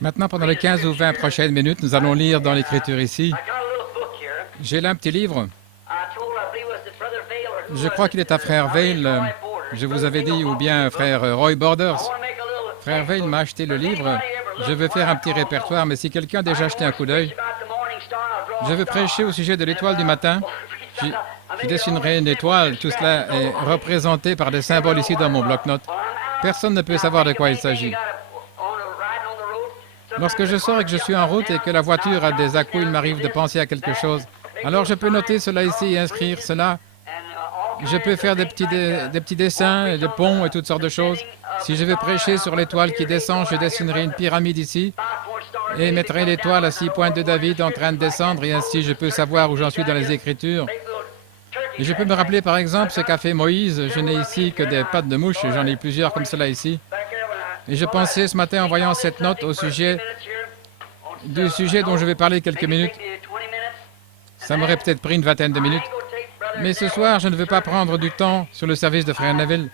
Maintenant, pendant les 15 ou 20 prochaines minutes, nous allons lire dans l'Écriture ici. J'ai là un petit livre. Je crois qu'il est à Frère Vail. Je vous avais dit, ou bien Frère Roy Borders. Frère Vail m'a acheté le livre. Je veux faire un petit répertoire, mais si quelqu'un a déjà acheté un coup d'œil, je veux prêcher au sujet de l'étoile du matin. Je dessinerai une étoile. Tout cela est représenté par des symboles ici dans mon bloc-notes. Personne ne peut savoir de quoi il s'agit. Lorsque je sors et que je suis en route et que la voiture a des à-coups, il m'arrive de penser à quelque chose. Alors je peux noter cela ici et inscrire cela. Je peux faire des petits dessins, des ponts et toutes sortes de choses. Si je veux prêcher sur l'étoile qui descend, je dessinerai une pyramide ici et mettrai l'étoile à 6 pointes de David en train de descendre et ainsi je peux savoir où j'en suis dans les Écritures. Et je peux me rappeler par exemple ce qu'a fait Moïse. Je n'ai ici que des pattes de mouche, j'en ai plusieurs comme cela ici. Et je pensais ce matin en voyant cette note au sujet du sujet dont je vais parler quelques minutes. Ça m'aurait peut-être pris une vingtaine de minutes. Mais ce soir, je ne veux pas prendre du temps sur le service de Frère Neville.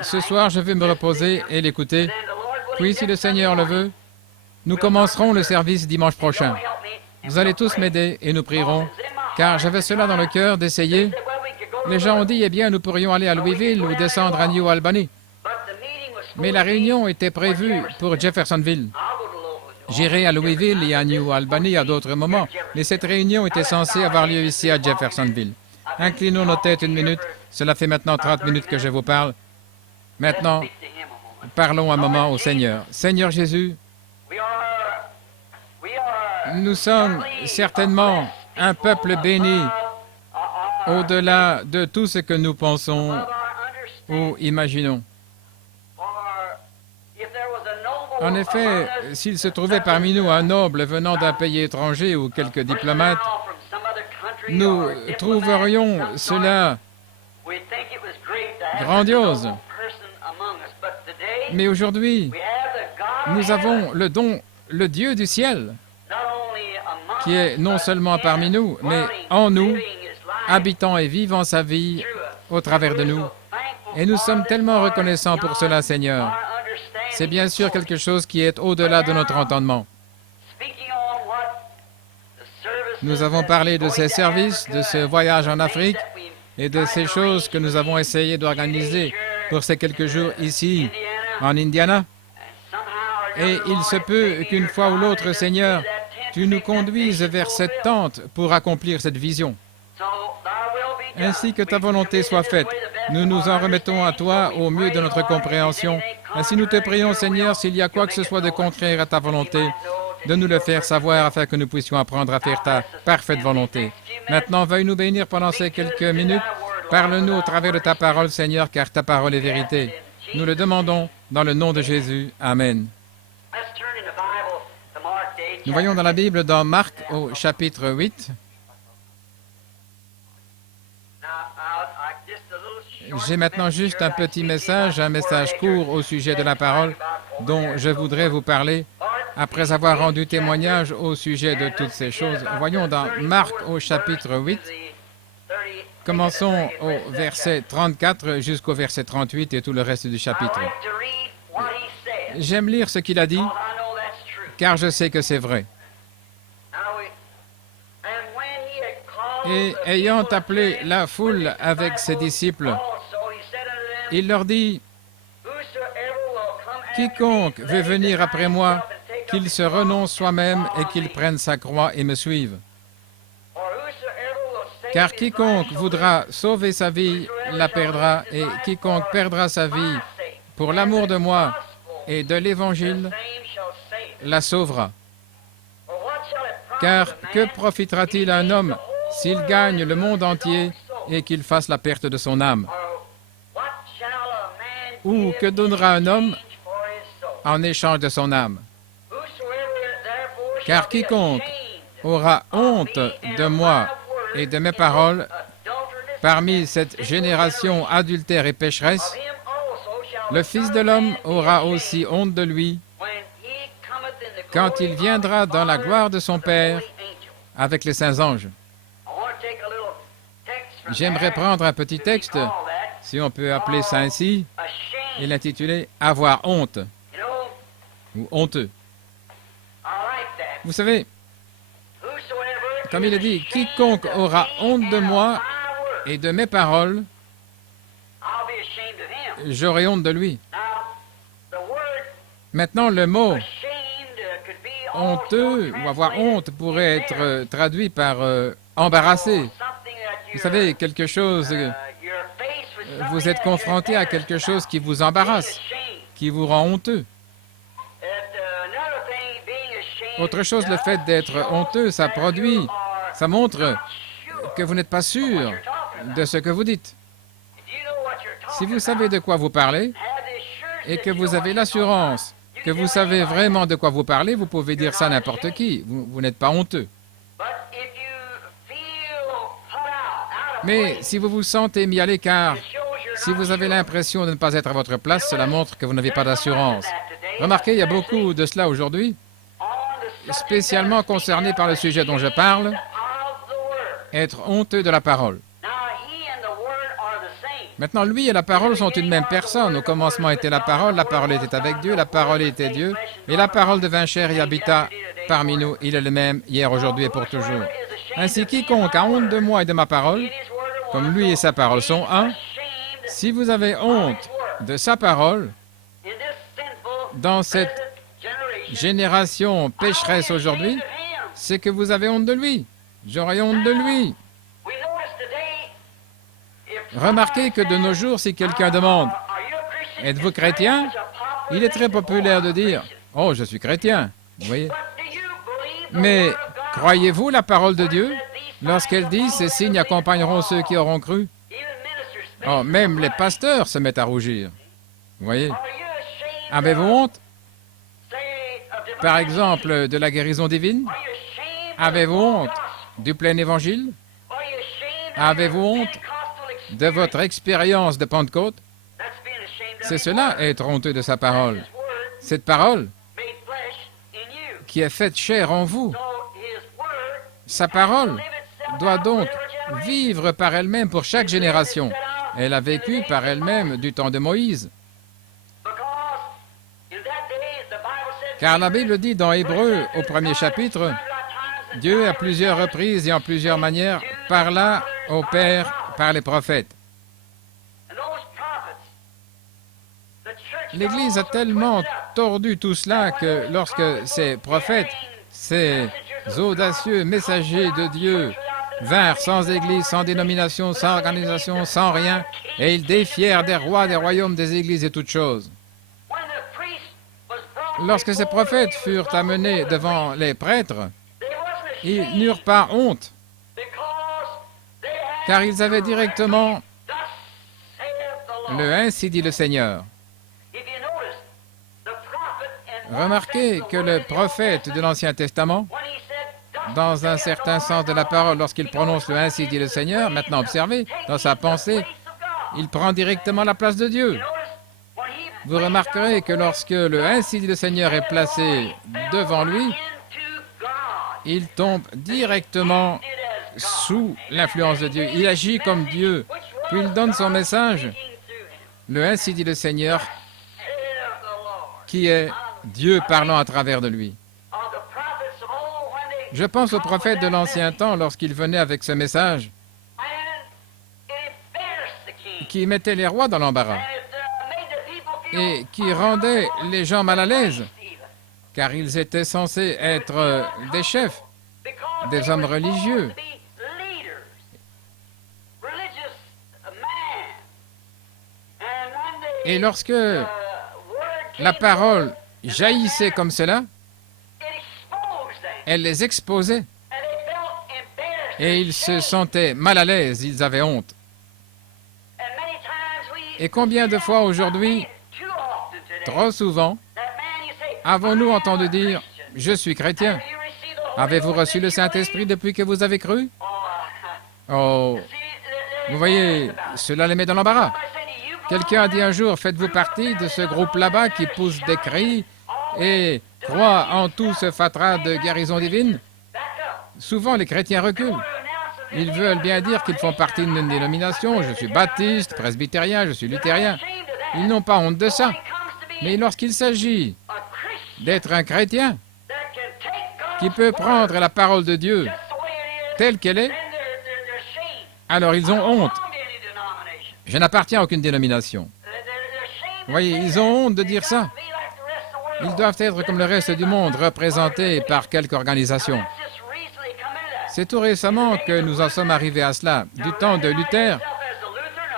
Ce soir, je veux me reposer et l'écouter. Puis, si le Seigneur le veut, nous commencerons le service dimanche prochain. Vous allez tous m'aider et nous prierons, car j'avais cela dans le cœur d'essayer. Les gens ont dit, eh bien, nous pourrions aller à Louisville ou descendre à New Albany. Mais la réunion était prévue pour Jeffersonville. J'irai à Louisville et à New Albany à d'autres moments, mais cette réunion était censée avoir lieu ici à Jeffersonville. Inclinons nos têtes une minute. Cela fait maintenant 30 minutes que je vous parle. Maintenant, parlons un moment au Seigneur. Seigneur Jésus, nous sommes certainement un peuple béni au-delà de tout ce que nous pensons ou imaginons. En effet, s'il se trouvait parmi nous un noble venant d'un pays étranger ou quelques diplomates, nous trouverions cela grandiose. Mais aujourd'hui, nous avons le don, le Dieu du ciel, qui est non seulement parmi nous, mais en nous, habitant et vivant sa vie au travers de nous. Et nous sommes tellement reconnaissants pour cela, Seigneur. C'est bien sûr quelque chose qui est au-delà de notre entendement. Nous avons parlé de ces services, de ce voyage en Afrique et de ces choses que nous avons essayé d'organiser pour ces quelques jours ici, en Indiana. Et il se peut qu'une fois ou l'autre, Seigneur, tu nous conduises vers cette tente pour accomplir cette vision. Ainsi que ta volonté soit faite. Nous nous en remettons à toi au mieux de notre compréhension. Ainsi nous te prions, Seigneur, s'il y a quoi que ce soit de contraire à ta volonté, de nous le faire savoir afin que nous puissions apprendre à faire ta parfaite volonté. Maintenant, veuille nous bénir pendant ces quelques minutes. Parle-nous au travers de ta parole, Seigneur, car ta parole est vérité. Nous le demandons dans le nom de Jésus. Amen. Nous voyons dans la Bible, dans Marc, au chapitre 8. J'ai maintenant juste un petit message, un message court au sujet de la parole dont je voudrais vous parler après avoir rendu témoignage au sujet de toutes ces choses. Voyons dans Marc au chapitre 8, commençons au verset 34 jusqu'au verset 38 et tout le reste du chapitre. J'aime lire ce qu'il a dit, car je sais que c'est vrai. Et ayant appelé la foule avec ses disciples, il leur dit, « Quiconque veut venir après moi, qu'il se renonce soi-même et qu'il prenne sa croix et me suive. Car quiconque voudra sauver sa vie la perdra, et quiconque perdra sa vie pour l'amour de moi et de l'Évangile la sauvera. Car que profitera-t-il à un homme s'il gagne le monde entier et qu'il fasse la perte de son âme? Ou que donnera un homme en échange de son âme? Car quiconque aura honte de moi et de mes paroles parmi cette génération adultère et pécheresse, le Fils de l'homme aura aussi honte de lui quand il viendra dans la gloire de son Père avec les saints anges. J'aimerais prendre un petit texte, si on peut appeler ça ainsi, et l'intituler « Avoir honte ». ou honteux. Vous savez, comme il est dit, quiconque aura honte de moi et de mes paroles, j'aurai honte de lui. Maintenant, le mot honteux ou avoir honte pourrait être traduit par embarrassé. Vous savez, quelque chose, vous êtes confronté à quelque chose qui vous embarrasse, qui vous rend honteux. Autre chose, le fait d'être honteux, ça montre que vous n'êtes pas sûr de ce que vous dites. Si vous savez de quoi vous parlez et que vous avez l'assurance que vous savez vraiment de quoi vous parlez, vous pouvez dire ça à n'importe qui. Vous n'êtes pas honteux. Mais si vous vous sentez mis à l'écart, si vous avez l'impression de ne pas être à votre place, cela montre que vous n'avez pas d'assurance. Remarquez, il y a beaucoup de cela aujourd'hui, spécialement concerné par le sujet dont je parle, être honteux de la parole. Maintenant, lui et la parole sont une même personne. Au commencement était la parole était avec Dieu, la parole était Dieu, et la parole devint chair et habita parmi nous. Il est le même hier, aujourd'hui et pour toujours. Ainsi, quiconque a honte de moi et de ma parole, comme lui et sa parole sont un, si vous avez honte de sa parole, dans cette génération pécheresse aujourd'hui, c'est que vous avez honte de lui. J'aurai honte de lui. Remarquez que de nos jours, si quelqu'un demande « Êtes-vous chrétien ?» il est très populaire de dire « Oh, je suis chrétien. » Vous voyez? Mais croyez-vous la parole de Dieu lorsqu'elle dit « Ces signes accompagneront ceux qui auront cru » Oh, même les pasteurs se mettent à rougir. Vous voyez? Avez-vous honte, par exemple, de la guérison divine? Avez-vous honte du plein évangile? Avez-vous honte de votre expérience de Pentecôte? C'est cela, être honteux de sa parole. Cette parole qui est faite chair en vous. Sa parole doit donc vivre par elle-même pour chaque génération. Elle a vécu par elle-même du temps de Moïse. Car la Bible dit dans Hébreux, au 1er chapitre, Dieu, à plusieurs reprises et en plusieurs manières, parla au Père par les prophètes. L'Église a tellement tordu tout cela que lorsque ces prophètes, ces audacieux messagers de Dieu vinrent sans Église, sans dénomination, sans organisation, sans rien, et ils défièrent des rois, des royaumes, des églises et toutes choses. Lorsque ces prophètes furent amenés devant les prêtres, ils n'eurent pas honte, car ils avaient directement le « Ainsi dit le Seigneur ». Remarquez que le prophète de l'Ancien Testament, dans un certain sens de la parole, lorsqu'il prononce le « Ainsi dit le Seigneur », maintenant observez, dans sa pensée, il prend directement la place de Dieu. Vous remarquerez que lorsque le « Ainsi dit le Seigneur » est placé devant lui, il tombe directement sous l'influence de Dieu. Il agit comme Dieu, puis il donne son message, le « Ainsi dit le Seigneur », qui est Dieu parlant à travers de lui. Je pense aux prophètes de l'Ancien Temps lorsqu'ils venaient avec ce message, qui mettait les rois dans l'embarras et qui rendait les gens mal à l'aise, car ils étaient censés être des chefs, des hommes religieux. Et lorsque la parole jaillissait comme cela, elle les exposait. Et ils se sentaient mal à l'aise, ils avaient honte. Et combien de fois aujourd'hui, trop souvent, avons-nous entendu dire « Je suis chrétien ». Avez-vous reçu le Saint-Esprit depuis que vous avez cru? Oh, vous voyez, cela les met dans l'embarras. Quelqu'un a dit un jour, faites-vous partie de ce groupe là-bas qui pousse des cris et croit en tout ce fatras de guérison divine? Souvent, les chrétiens reculent. Ils veulent bien dire qu'ils font partie d'une dénomination. Je suis baptiste, presbytérien, je suis luthérien. Ils n'ont pas honte de ça. Mais lorsqu'il s'agit d'être un chrétien qui peut prendre la parole de Dieu telle qu'elle est, alors ils ont honte. Je n'appartiens à aucune dénomination. Vous voyez, ils ont honte de dire ça. Ils doivent être comme le reste du monde, représentés par quelque organisation. C'est tout récemment que nous en sommes arrivés à cela, du temps de Luther.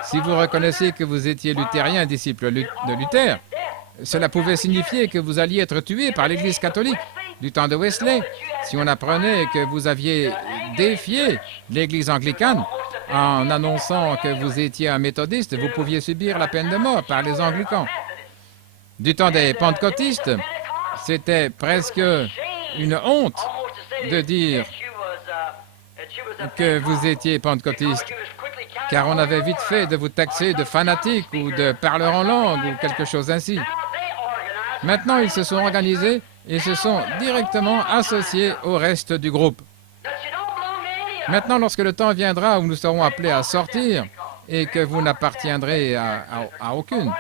Si vous reconnaissez que vous étiez luthérien, disciple de Luther, cela pouvait signifier que vous alliez être tué par l'Église catholique. Du temps de Wesley, si on apprenait que vous aviez défié l'Église anglicane en annonçant que vous étiez un méthodiste, vous pouviez subir la peine de mort par les anglicans. Du temps des pentecôtistes, c'était presque une honte de dire que vous étiez pentecôtiste, car on avait vite fait de vous taxer de fanatique ou de parleur en langue ou quelque chose ainsi. Maintenant, ils se sont organisés et se sont directement associés au reste du groupe. Maintenant, lorsque le temps viendra où nous serons appelés à sortir et que vous n'appartiendrez à aucune,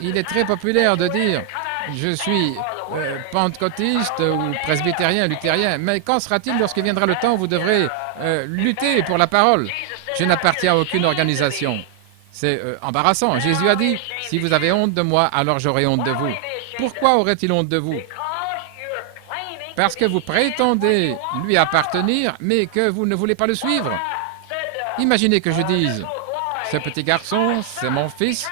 il est très populaire de dire « je suis pentecôtiste ou presbytérien, luthérien », mais quand sera-t-il lorsque viendra le temps où vous devrez lutter pour la parole? Je n'appartiens à aucune organisation. C'est embarrassant. Jésus a dit « si vous avez honte de moi, alors j'aurai honte de vous ». Pourquoi aurait-il honte de vous? Parce que vous prétendez lui appartenir, mais que vous ne voulez pas le suivre. Imaginez que je dise « ce petit garçon, c'est mon fils »,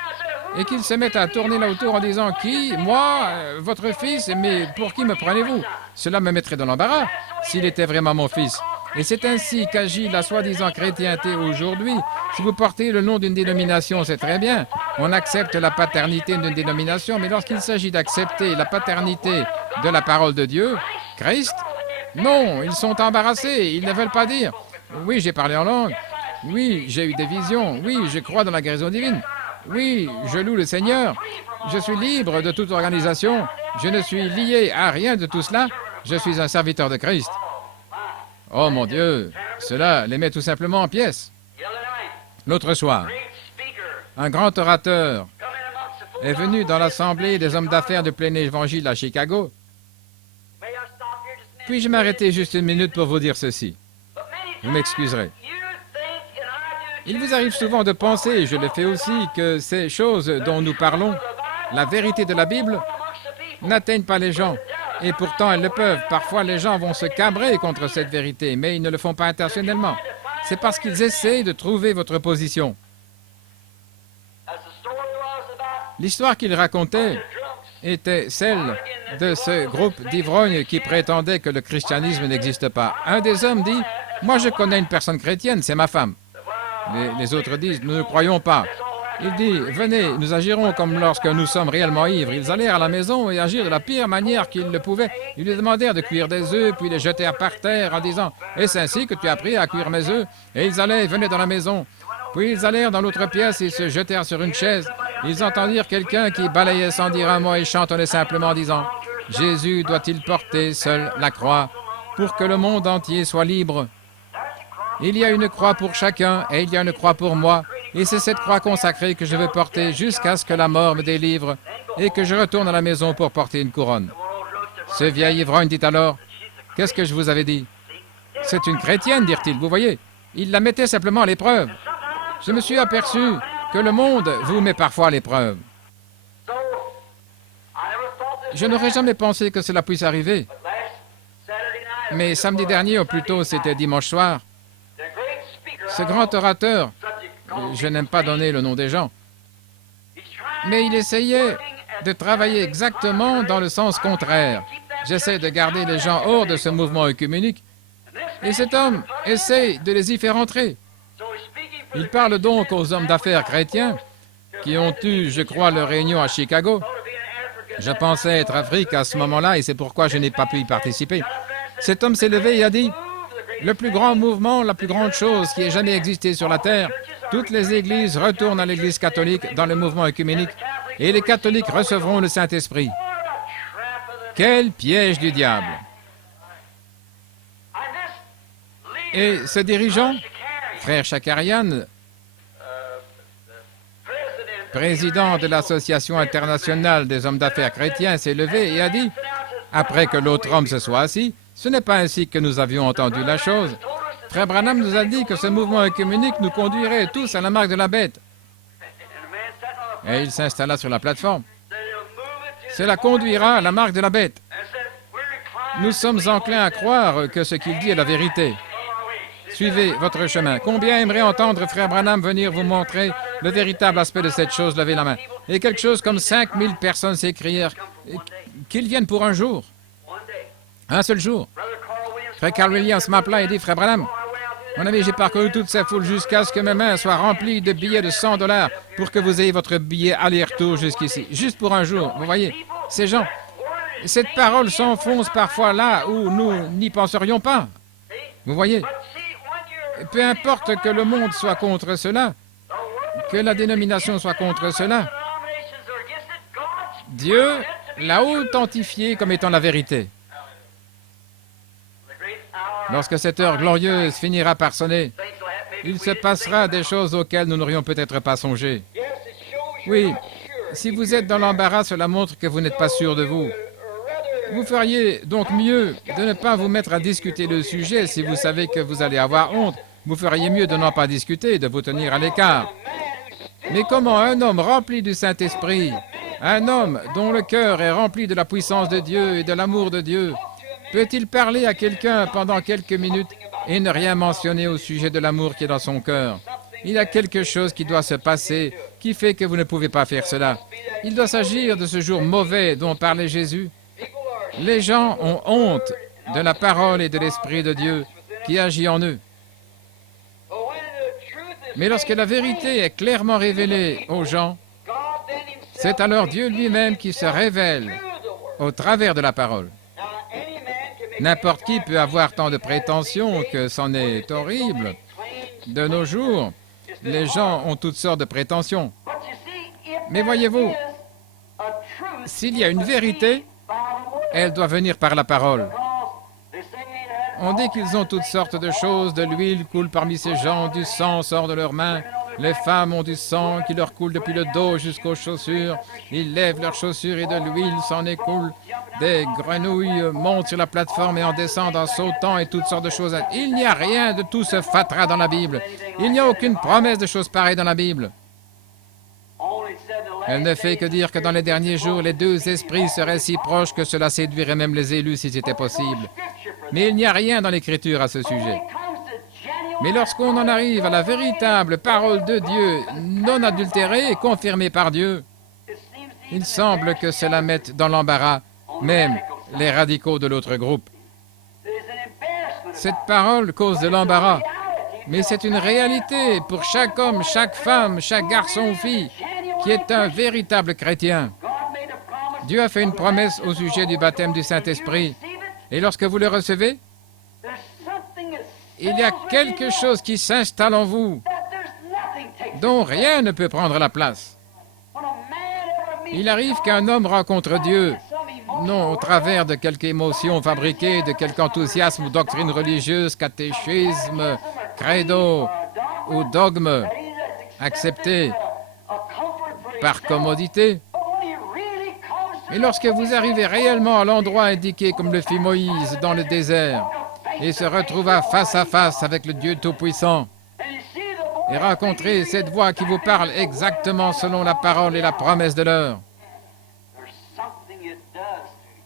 et qu'il se mette à tourner là autour en disant « qui? Moi? Votre fils? Mais pour qui me prenez-vous » Cela me mettrait dans l'embarras s'il était vraiment mon fils. Et c'est ainsi qu'agit la soi-disant chrétienté aujourd'hui. Si vous portez le nom d'une dénomination, c'est très bien. On accepte la paternité d'une dénomination, mais lorsqu'il s'agit d'accepter la paternité de la parole de Dieu, Christ, non, ils sont embarrassés, ils ne veulent pas dire « oui, j'ai parlé en langue, oui, j'ai eu des visions, oui, je crois dans la guérison divine, oui, je loue le Seigneur, je suis libre de toute organisation, je ne suis lié à rien de tout cela, je suis un serviteur de Christ. » Oh mon Dieu, cela les met tout simplement en pièces. L'autre soir, un grand orateur est venu dans l'Assemblée des hommes d'affaires de plein évangile à Chicago. Puis-je m'arrêter juste une minute pour vous dire ceci? Vous m'excuserez. Il vous arrive souvent de penser, et je le fais aussi, que ces choses dont nous parlons, la vérité de la Bible, n'atteignent pas les gens. Et pourtant, elles le peuvent. Parfois, les gens vont se cabrer contre cette vérité, mais ils ne le font pas intentionnellement. C'est parce qu'ils essaient de trouver votre position. L'histoire qu'il racontait était celle de ce groupe d'ivrognes qui prétendait que le christianisme n'existe pas. Un des hommes dit « Moi, je connais une personne chrétienne, c'est ma femme. » Les autres disent « Nous ne croyons pas. » Il dit « Venez, nous agirons comme lorsque nous sommes réellement ivres. » Ils allèrent à la maison et agirent de la pire manière qu'ils le pouvaient. Ils lui demandèrent de cuire des œufs, puis les jetèrent par terre en disant « Est-ce ainsi que tu as appris à cuire mes œufs? » Et ils allaient et venaient dans la maison. Puis ils allèrent dans l'autre pièce et se jetèrent sur une chaise. Ils entendirent quelqu'un qui balayait sans dire un mot et chantonnait simplement en disant « Jésus doit-il porter seul la croix pour que le monde entier soit libre? Il y a une croix pour chacun et il y a une croix pour moi. Et c'est cette croix consacrée que je veux porter jusqu'à ce que la mort me délivre et que je retourne à la maison pour porter une couronne. » Ce vieil ivrogne dit alors « Qu'est-ce que je vous avais dit? C'est une chrétienne, dirent-ils, vous voyez. Il la mettait simplement à l'épreuve. Je me suis aperçu que le monde vous met parfois à l'épreuve. Je n'aurais jamais pensé que cela puisse arriver. Mais samedi dernier, ou plutôt c'était dimanche soir, ce grand orateur, je n'aime pas donner le nom des gens, mais il essayait de travailler exactement dans le sens contraire. J'essaie de garder les gens hors de ce mouvement œcuménique, et cet homme essaie de les y faire entrer. Il parle donc aux hommes d'affaires chrétiens qui ont eu, je crois, leur réunion à Chicago. Je pensais être Afrique à ce moment-là, et c'est pourquoi je n'ai pas pu y participer. Cet homme s'est levé et a dit « Le plus grand mouvement, la plus grande chose qui ait jamais existé sur la terre, toutes les églises retournent à l'Église catholique dans le mouvement œcuménique, et les catholiques recevront le Saint-Esprit. » Quel piège du diable! Et ce dirigeant, frère Shakarian, président de l'Association internationale des hommes d'affaires chrétiens, s'est levé et a dit après que l'autre homme se soit assis. Ce n'est pas ainsi que nous avions entendu la chose. Frère Branham nous a dit que ce mouvement œcuménique nous conduirait tous à la marque de la bête. Et il s'installa sur la plateforme. Cela conduira à la marque de la bête. Nous sommes enclins à croire que ce qu'il dit est la vérité. Suivez votre chemin. Combien aimerait entendre Frère Branham venir vous montrer le véritable aspect de cette chose? Levez la main. Et quelque chose comme 5000 personnes s'écrièrent qu'ils viennent pour un jour. Un seul jour. Frère Carl Williams m'appela et dit, Frère Branham, mon ami, j'ai parcouru toute cette foule jusqu'à ce que mes mains soient remplies de billets de $100 pour que vous ayez votre billet aller-retour jusqu'ici. Juste pour un jour. Vous voyez, ces gens, cette parole s'enfonce parfois là où nous n'y penserions pas. Vous voyez, peu importe que le monde soit contre cela, que la dénomination soit contre cela, Dieu l'a authentifié comme étant la vérité. Lorsque cette heure glorieuse finira par sonner, il se passera des choses auxquelles nous n'aurions peut-être pas songé. Oui, si vous êtes dans l'embarras, cela montre que vous n'êtes pas sûr de vous. Vous feriez donc mieux de ne pas vous mettre à discuter le sujet si vous savez que vous allez avoir honte. Vous feriez mieux de n'en pas discuter, de vous tenir à l'écart. Mais comment un homme rempli du Saint-Esprit, un homme dont le cœur est rempli de la puissance de Dieu et de l'amour de Dieu, peut-il parler à quelqu'un pendant quelques minutes et ne rien mentionner au sujet de l'amour qui est dans son cœur? Il y a quelque chose qui doit se passer qui fait que vous ne pouvez pas faire cela. Il doit s'agir de ce jour mauvais dont parlait Jésus. Les gens ont honte de la parole et de l'Esprit de Dieu qui agit en eux. Mais lorsque la vérité est clairement révélée aux gens, c'est alors Dieu lui-même qui se révèle au travers de la parole. N'importe qui peut avoir tant de prétentions que c'en est horrible. De nos jours, les gens ont toutes sortes de prétentions. Mais voyez-vous, s'il y a une vérité, elle doit venir par la parole. On dit qu'ils ont toutes sortes de choses, de l'huile coule parmi ces gens, du sang sort de leurs mains. Les femmes ont du sang qui leur coule depuis le dos jusqu'aux chaussures. Ils lèvent leurs chaussures et de l'huile s'en écoule. Des grenouilles montent sur la plateforme et en descendent en sautant et toutes sortes de choses. Il n'y a rien de tout ce fatras dans la Bible. Il n'y a aucune promesse de choses pareilles dans la Bible. Elle ne fait que dire que dans les derniers jours, les deux esprits seraient si proches que cela séduirait même les élus si c'était possible. Mais il n'y a rien dans l'Écriture à ce sujet. Mais lorsqu'on en arrive à la véritable parole de Dieu, non adultérée et confirmée par Dieu, il semble que cela mette dans l'embarras même les radicaux de l'autre groupe. Cette parole cause de l'embarras, mais c'est une réalité pour chaque homme, chaque femme, chaque garçon ou fille qui est un véritable chrétien. Dieu a fait une promesse au sujet du baptême du Saint-Esprit. Et lorsque vous le recevez, il y a quelque chose qui s'installe en vous dont rien ne peut prendre la place. Il arrive qu'un homme rencontre Dieu, non au travers de quelque émotion fabriquée, de quelque enthousiasme ou doctrine religieuse, catéchisme, credo ou dogme accepté par commodité. Et lorsque vous arrivez réellement à l'endroit indiqué comme le fit Moïse dans le désert et se retrouva face à face avec le Dieu Tout-Puissant et rencontrez cette voix qui vous parle exactement selon la parole et la promesse de l'heure,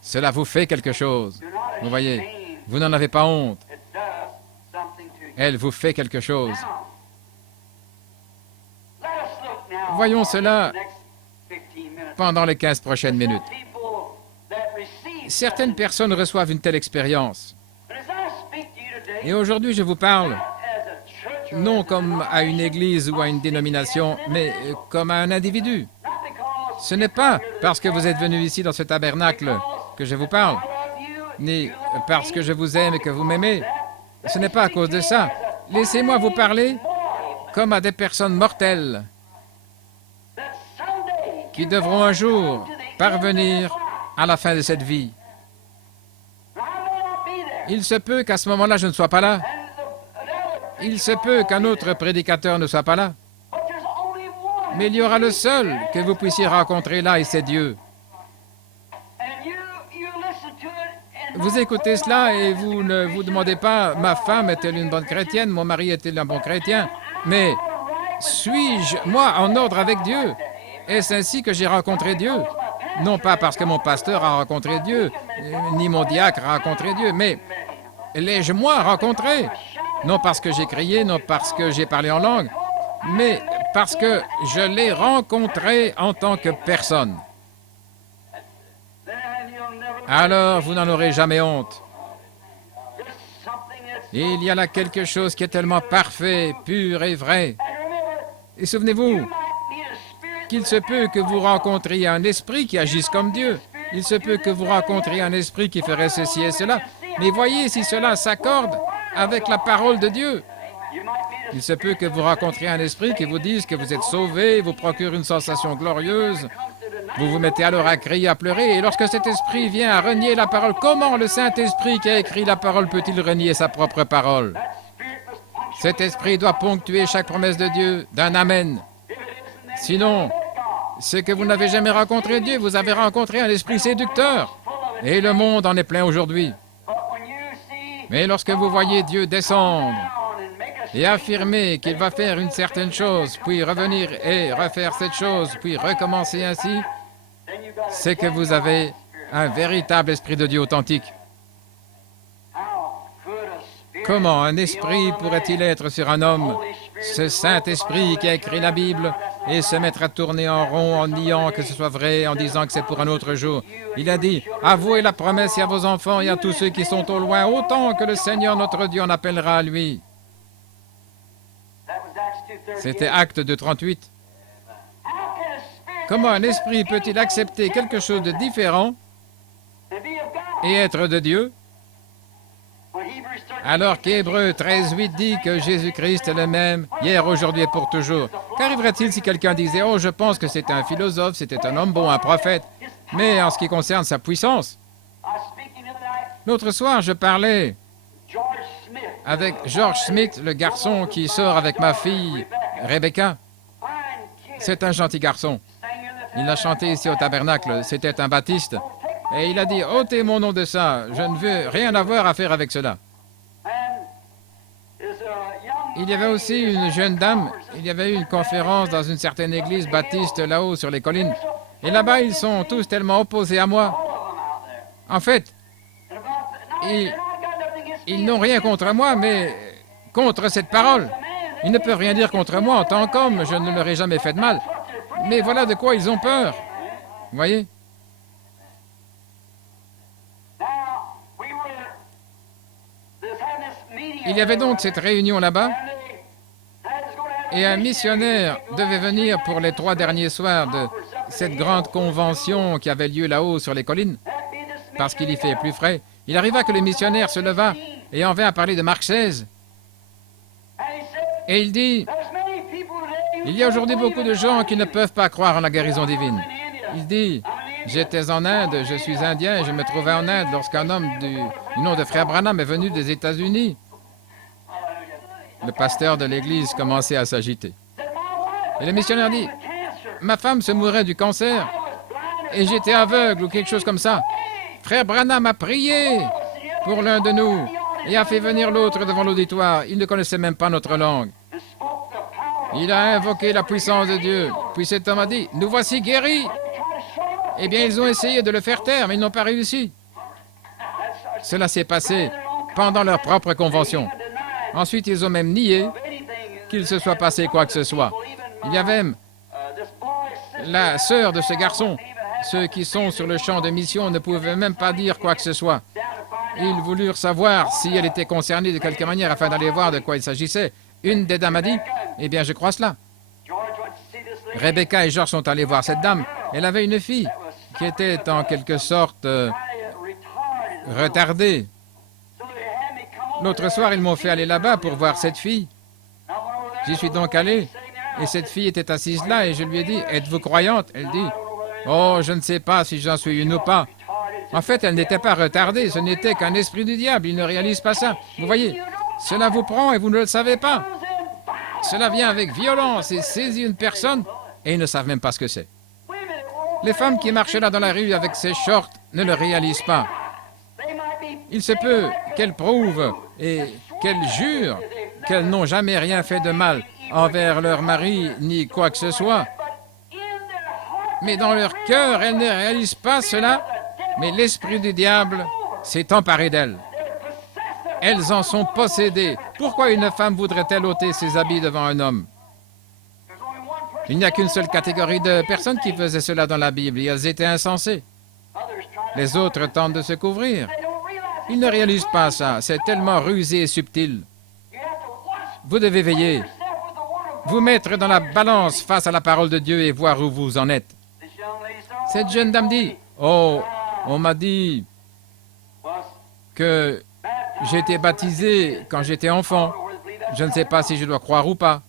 cela vous fait quelque chose. Vous voyez, vous n'en avez pas honte. Elle vous fait quelque chose. Voyons cela pendant les 15 prochaines minutes. Certaines personnes reçoivent une telle expérience. Et aujourd'hui, je vous parle non comme à une église ou à une dénomination, mais comme à un individu. Ce n'est pas parce que vous êtes venu ici dans ce tabernacle que je vous parle, ni parce que je vous aime et que vous m'aimez. Ce n'est pas à cause de ça. Laissez-moi vous parler comme à des personnes mortelles qui devront un jour parvenir à la fin de cette vie. Il se peut qu'à ce moment-là, je ne sois pas là. Il se peut qu'un autre prédicateur ne soit pas là. Mais il y aura le seul que vous puissiez rencontrer là, et c'est Dieu. Vous écoutez cela et vous ne vous demandez pas, ma femme est-elle une bonne chrétienne, mon mari est-il un bon chrétien? Mais suis-je, moi, en ordre avec Dieu? Est-ce ainsi que j'ai rencontré Dieu? Non pas parce que mon pasteur a rencontré Dieu, ni mon diacre a rencontré Dieu, mais l'ai-je moi rencontré? Non parce que j'ai crié, non parce que j'ai parlé en langue, mais parce que je l'ai rencontré en tant que personne. Alors vous n'en aurez jamais honte. Il y a là quelque chose qui est tellement parfait, pur et vrai. Et souvenez-vous qu'il se peut que vous rencontriez un esprit qui agisse comme Dieu. Il se peut que vous rencontriez un esprit qui ferait ceci et cela. Mais voyez si cela s'accorde avec la parole de Dieu. Il se peut que vous rencontriez un esprit qui vous dise que vous êtes sauvé, vous procure une sensation glorieuse. Vous vous mettez alors à crier, à pleurer, et lorsque cet esprit vient à renier la parole, comment le Saint-Esprit qui a écrit la parole peut-il renier sa propre parole? Cet esprit doit ponctuer chaque promesse de Dieu d'un Amen. Sinon, c'est que vous n'avez jamais rencontré Dieu, vous avez rencontré un esprit séducteur. Et le monde en est plein aujourd'hui. Mais lorsque vous voyez Dieu descendre et affirmer qu'il va faire une certaine chose, puis revenir et refaire cette chose, puis recommencer ainsi, c'est que vous avez un véritable esprit de Dieu authentique. Comment un esprit pourrait-il être sur un homme, ce Saint-Esprit qui a écrit la Bible, et se mettre à tourner en rond en niant que ce soit vrai, en disant que c'est pour un autre jour? Il a dit, avouez la promesse à vos enfants et à tous ceux qui sont au loin, autant que le Seigneur notre Dieu en appellera à lui. C'était Acte 2:38. Comment un esprit peut-il accepter quelque chose de différent et être de Dieu, alors qu'Hébreux 13:8 dit que Jésus-Christ est le même, hier, aujourd'hui et pour toujours? Qu'arriverait-il si quelqu'un disait, oh, je pense que c'était un philosophe, c'était un homme bon, un prophète, mais en ce qui concerne sa puissance? L'autre soir, je parlais avec George Smith, le garçon qui sort avec ma fille, Rebecca. C'est un gentil garçon. Il a chanté ici au tabernacle, c'était un baptiste. Et il a dit, ôtez mon nom de ça, je ne veux rien avoir à faire avec cela. Il y avait aussi une jeune dame, il y avait eu une conférence dans une certaine église baptiste là-haut sur les collines. Et là-bas, ils sont tous tellement opposés à moi. En fait, ils n'ont rien contre moi, mais contre cette parole. Ils ne peuvent rien dire contre moi en tant qu'homme, je ne leur ai jamais fait de mal. Mais voilà de quoi ils ont peur. Vous voyez? Il y avait donc cette réunion là-bas, et un missionnaire devait venir pour les 3 derniers soirs de cette grande convention qui avait lieu là-haut sur les collines, parce qu'il y fait plus frais. Il arriva que le missionnaire se leva et en vint à parler de Marc 16. Et il dit, il y a aujourd'hui beaucoup de gens qui ne peuvent pas croire en la guérison divine. Il dit, j'étais en Inde, je suis indien, et je me trouvais en Inde lorsqu'un homme du nom de Frère Branham est venu des États-Unis. Le pasteur de l'église commençait à s'agiter. Et le missionnaire dit, ma femme se mourait du cancer, et j'étais aveugle ou quelque chose comme ça. Frère Branham a prié pour l'un de nous et a fait venir l'autre devant l'auditoire. Il ne connaissait même pas notre langue. Il a invoqué la puissance de Dieu. Puis cet homme a dit, nous voici guéris. Eh bien, ils ont essayé de le faire taire, mais ils n'ont pas réussi. Cela s'est passé pendant leur propre convention. Ensuite, ils ont même nié qu'il se soit passé quoi que ce soit. Il y avait même la sœur de ce garçon. Ceux qui sont sur le champ de mission ne pouvaient même pas dire quoi que ce soit. Ils voulurent savoir si elle était concernée de quelque manière afin d'aller voir de quoi il s'agissait. Une des dames a dit, eh bien, je crois cela. Rebecca et George sont allés voir cette dame. Elle avait une fille qui était en quelque sorte retardée. L'autre soir, ils m'ont fait aller là-bas pour voir cette fille. J'y suis donc allé, et cette fille était assise là, et je lui ai dit, êtes-vous croyante? Elle dit, oh, je ne sais pas si j'en suis une ou pas. En fait, elle n'était pas retardée, ce n'était qu'un esprit du diable, il ne réalise pas ça. Vous voyez, cela vous prend et vous ne le savez pas. Cela vient avec violence et saisit une personne, et ils ne savent même pas ce que c'est. Les femmes qui marchent là dans la rue avec ces shorts ne le réalisent pas. Il se peut qu'elles prouvent et qu'elles jurent qu'elles n'ont jamais rien fait de mal envers leur mari ni quoi que ce soit. Mais dans leur cœur, elles ne réalisent pas cela. Mais l'esprit du diable s'est emparé d'elles. Elles en sont possédées. Pourquoi une femme voudrait-elle ôter ses habits devant un homme? Il n'y a qu'une seule catégorie de personnes qui faisaient cela dans la Bible, et elles étaient insensées. Les autres tentent de se couvrir. Ils ne réalisent pas ça, c'est tellement rusé et subtil. Vous devez veiller, vous mettre dans la balance face à la parole de Dieu et voir où vous en êtes. Cette jeune dame dit, « Oh, on m'a dit que j'ai été baptisé quand j'étais enfant. Je ne sais pas si je dois croire ou pas. »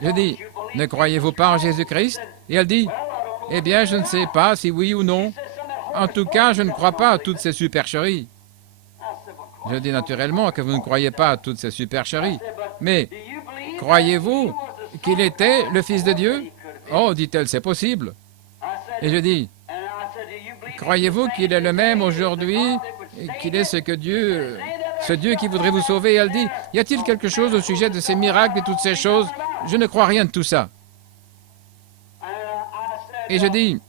Je dis, « Ne croyez-vous pas en Jésus-Christ? » Et elle dit, « Eh bien, je ne sais pas si oui ou non. En tout cas, je ne crois pas à toutes ces supercheries. » Je dis naturellement que vous ne croyez pas à toutes ces supercheries. Mais croyez-vous qu'il était le Fils de Dieu? Oh, dit-elle, c'est possible. Et je dis, croyez-vous qu'il est le même aujourd'hui, qu'il est ce Dieu qui voudrait vous sauver? Et elle dit, y a-t-il quelque chose au sujet de ces miracles et toutes ces choses? Je ne crois rien de tout ça. Et je dis,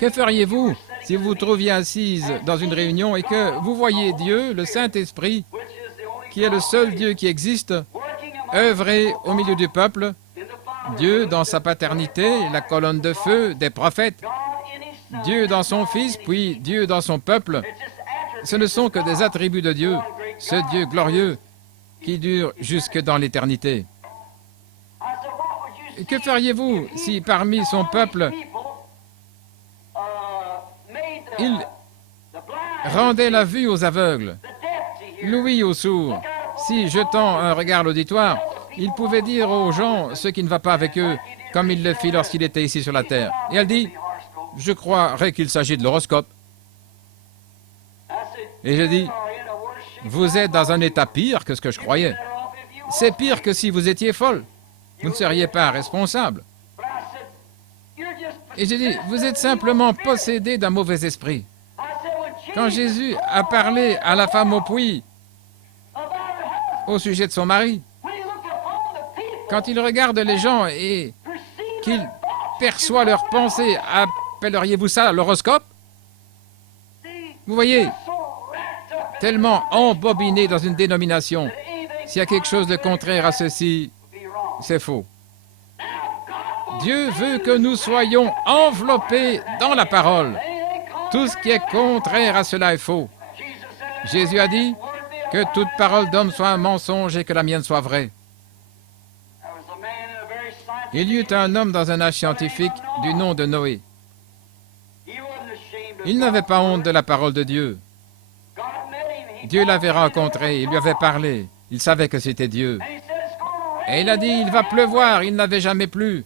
que feriez-vous si vous vous trouviez assise dans une réunion et que vous voyez Dieu, le Saint-Esprit, qui est le seul Dieu qui existe, œuvrer au milieu du peuple, Dieu dans sa paternité, la colonne de feu des prophètes, Dieu dans son Fils, puis Dieu dans son peuple. Ce ne sont que des attributs de Dieu, ce Dieu glorieux qui dure jusque dans l'éternité. Que feriez-vous si parmi son peuple, il rendait la vue aux aveugles, l'ouïe aux sourds, si, jetant un regard à l'auditoire, il pouvait dire aux gens ce qui ne va pas avec eux, comme il le fit lorsqu'il était ici sur la terre. Et elle dit, je croirais qu'il s'agit de l'horoscope. Et je dis, vous êtes dans un état pire que ce que je croyais. C'est pire que si vous étiez folle. Vous ne seriez pas responsable. Et j'ai dit, vous êtes simplement possédé d'un mauvais esprit. Quand Jésus a parlé à la femme au puits au sujet de son mari, quand il regarde les gens et qu'il perçoit leurs pensées, appelleriez-vous ça l'horoscope? Vous voyez, tellement embobiné dans une dénomination, s'il y a quelque chose de contraire à ceci, c'est faux. Dieu veut que nous soyons enveloppés dans la parole. Tout ce qui est contraire à cela est faux. Jésus a dit que toute parole d'homme soit un mensonge et que la mienne soit vraie. Il y eut un homme dans un âge scientifique du nom de Noé. Il n'avait pas honte de la parole de Dieu. Dieu l'avait rencontré, il lui avait parlé, il savait que c'était Dieu. Et il a dit, il va pleuvoir, il n'avait jamais plu.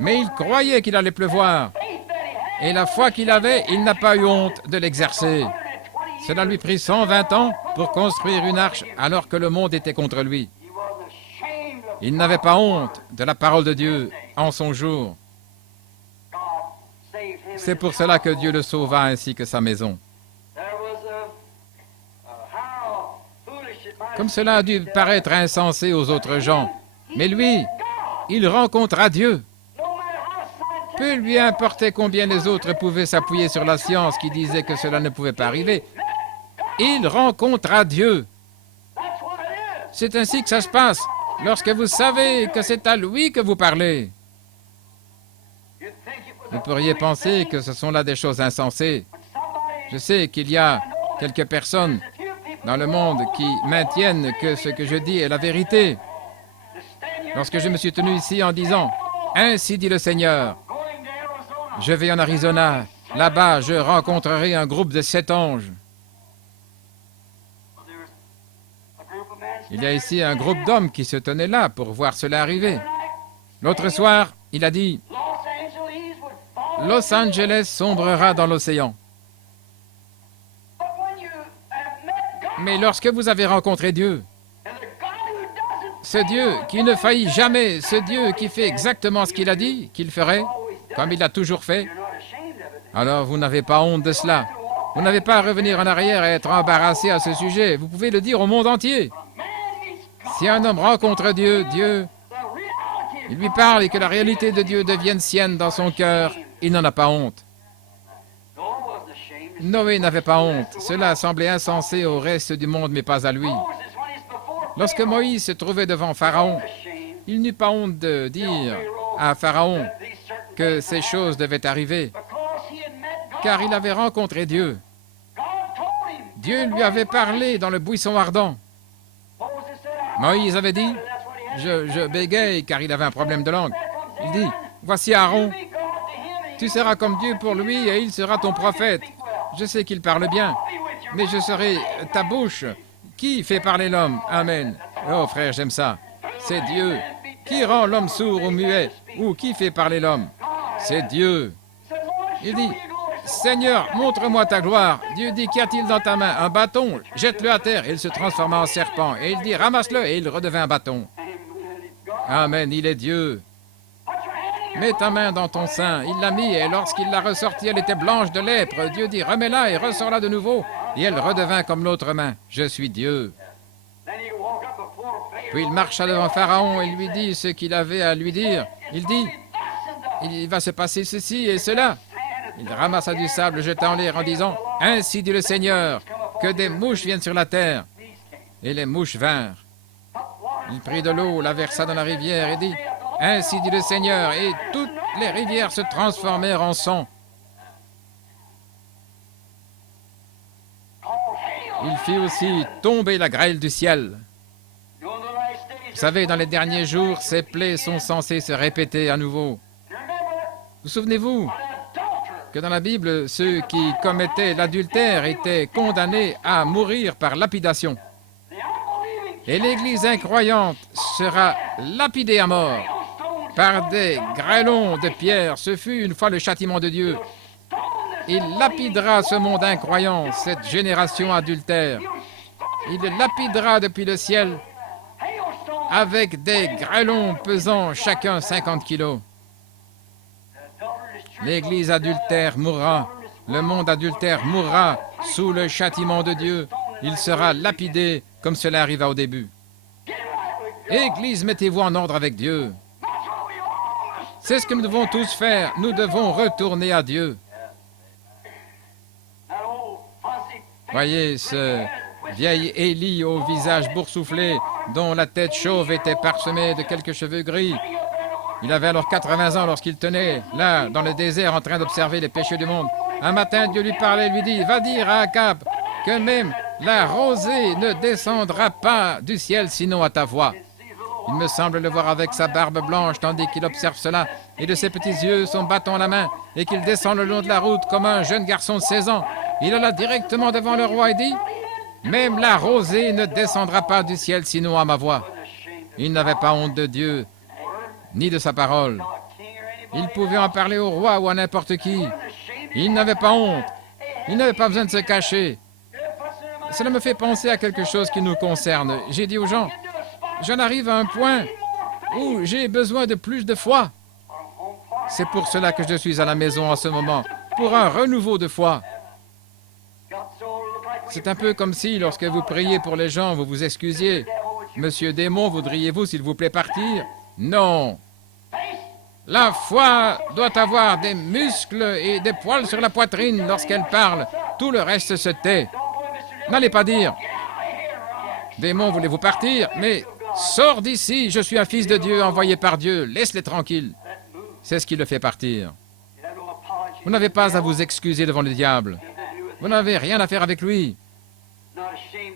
Mais il croyait qu'il allait pleuvoir. Et la foi qu'il avait, il n'a pas eu honte de l'exercer. Cela lui prit 120 ans pour construire une arche alors que le monde était contre lui. Il n'avait pas honte de la parole de Dieu en son jour. C'est pour cela que Dieu le sauva ainsi que sa maison. Comme cela a dû paraître insensé aux autres gens, mais lui, il rencontra Dieu. Peu lui importait combien les autres pouvaient s'appuyer sur la science qui disait que cela ne pouvait pas arriver. Il rencontra Dieu. C'est ainsi que ça se passe, lorsque vous savez que c'est à lui que vous parlez. Vous pourriez penser que ce sont là des choses insensées. Je sais qu'il y a quelques personnes dans le monde qui maintiennent que ce que je dis est la vérité. Lorsque je me suis tenu ici en disant « Ainsi dit le Seigneur », je vais en Arizona, là-bas je rencontrerai un groupe de 7 anges. Il y a ici un groupe d'hommes qui se tenaient là pour voir cela arriver. L'autre soir, il a dit « Los Angeles sombrera dans l'océan. » Mais lorsque vous avez rencontré Dieu, ce Dieu qui ne faillit jamais, ce Dieu qui fait exactement ce qu'il a dit qu'il ferait, comme il l'a toujours fait, alors vous n'avez pas honte de cela. Vous n'avez pas à revenir en arrière et être embarrassé à ce sujet. Vous pouvez le dire au monde entier. Si un homme rencontre Dieu, il lui parle et que la réalité de Dieu devienne sienne dans son cœur, il n'en a pas honte. Noé n'avait pas honte. Cela semblait insensé au reste du monde, mais pas à lui. Lorsque Moïse se trouvait devant Pharaon, il n'eut pas honte de dire à Pharaon que ces choses devaient arriver, car il avait rencontré Dieu. Dieu lui avait parlé dans le buisson ardent. Moïse avait dit, je bégaye car il avait un problème de langue. Il dit, voici Aaron, tu seras comme Dieu pour lui et il sera ton prophète. Je sais qu'il parle bien, mais je serai ta bouche. Qui fait parler l'homme? Amen. Oh frère, j'aime ça. C'est Dieu. Qui rend l'homme sourd ou muet? Ou qui fait parler l'homme? C'est Dieu. Il dit, Seigneur, montre-moi ta gloire. Dieu dit, qu'y a-t-il dans ta main? Un bâton. Jette-le à terre. Et il se transforma en serpent. Et il dit, ramasse-le. Et il redevint un bâton. Amen, il est Dieu. Mets ta main dans ton sein. Il l'a mis, et lorsqu'il l'a ressortie, elle était blanche de lèpre. Dieu dit, remets-la et ressors-la de nouveau. Et elle redevint comme l'autre main. Je suis Dieu. Puis il marcha devant Pharaon et lui dit ce qu'il avait à lui dire. Il dit, il va se passer ceci et cela. Il ramassa du sable, jeta en l'air en disant, ainsi dit le Seigneur, que des mouches viennent sur la terre. Et les mouches vinrent. Il prit de l'eau, la versa dans la rivière et dit, ainsi dit le Seigneur, et toutes les rivières se transformèrent en sang. Il fit aussi tomber la grêle du ciel. Vous savez, dans les derniers jours, ces plaies sont censées se répéter à nouveau. Vous souvenez-vous que dans la Bible, ceux qui commettaient l'adultère étaient condamnés à mourir par lapidation. Et l'Église incroyante sera lapidée à mort par des grêlons de pierre. Ce fut une fois le châtiment de Dieu. Il lapidera ce monde incroyant, cette génération adultère. Il le lapidera depuis le ciel avec des grêlons pesant chacun 50 kilos. L'Église adultère mourra, le monde adultère mourra sous le châtiment de Dieu. Il sera lapidé comme cela arriva au début. Église, mettez-vous en ordre avec Dieu. C'est ce que nous devons tous faire. Nous devons retourner à Dieu. Voyez ce vieil Élie au visage boursouflé, dont la tête chauve était parsemée de quelques cheveux gris. Il avait alors 80 ans lorsqu'il tenait, là, dans le désert, en train d'observer les péchés du monde. Un matin, Dieu lui parlait et lui dit, « Va dire à Akab que même la rosée ne descendra pas du ciel sinon à ta voix. » Il me semble le voir avec sa barbe blanche tandis qu'il observe cela, et de ses petits yeux son bâton à la main, et qu'il descend le long de la route comme un jeune garçon de 16 ans. Il alla directement devant le roi et dit, « Même la rosée ne descendra pas du ciel sinon à ma voix. » Il n'avait pas honte de Dieu, ni de sa parole. Il pouvait en parler au roi ou à n'importe qui. Il n'avait pas honte. Il n'avait pas besoin de se cacher. Cela me fait penser à quelque chose qui nous concerne. J'ai dit aux gens, j'en arrive à un point où j'ai besoin de plus de foi. C'est pour cela que je suis à la maison en ce moment, pour un renouveau de foi. C'est un peu comme si, lorsque vous priez pour les gens, vous vous excusiez. Monsieur Démon, voudriez-vous, s'il vous plaît, partir? Non. La foi doit avoir des muscles et des poils sur la poitrine lorsqu'elle parle. Tout le reste se tait. N'allez pas dire, démon, voulez-vous partir? Mais sors d'ici, je suis un fils de Dieu envoyé par Dieu. Laisse-les tranquilles. C'est ce qui le fait partir. Vous n'avez pas à vous excuser devant le diable. Vous n'avez rien à faire avec lui.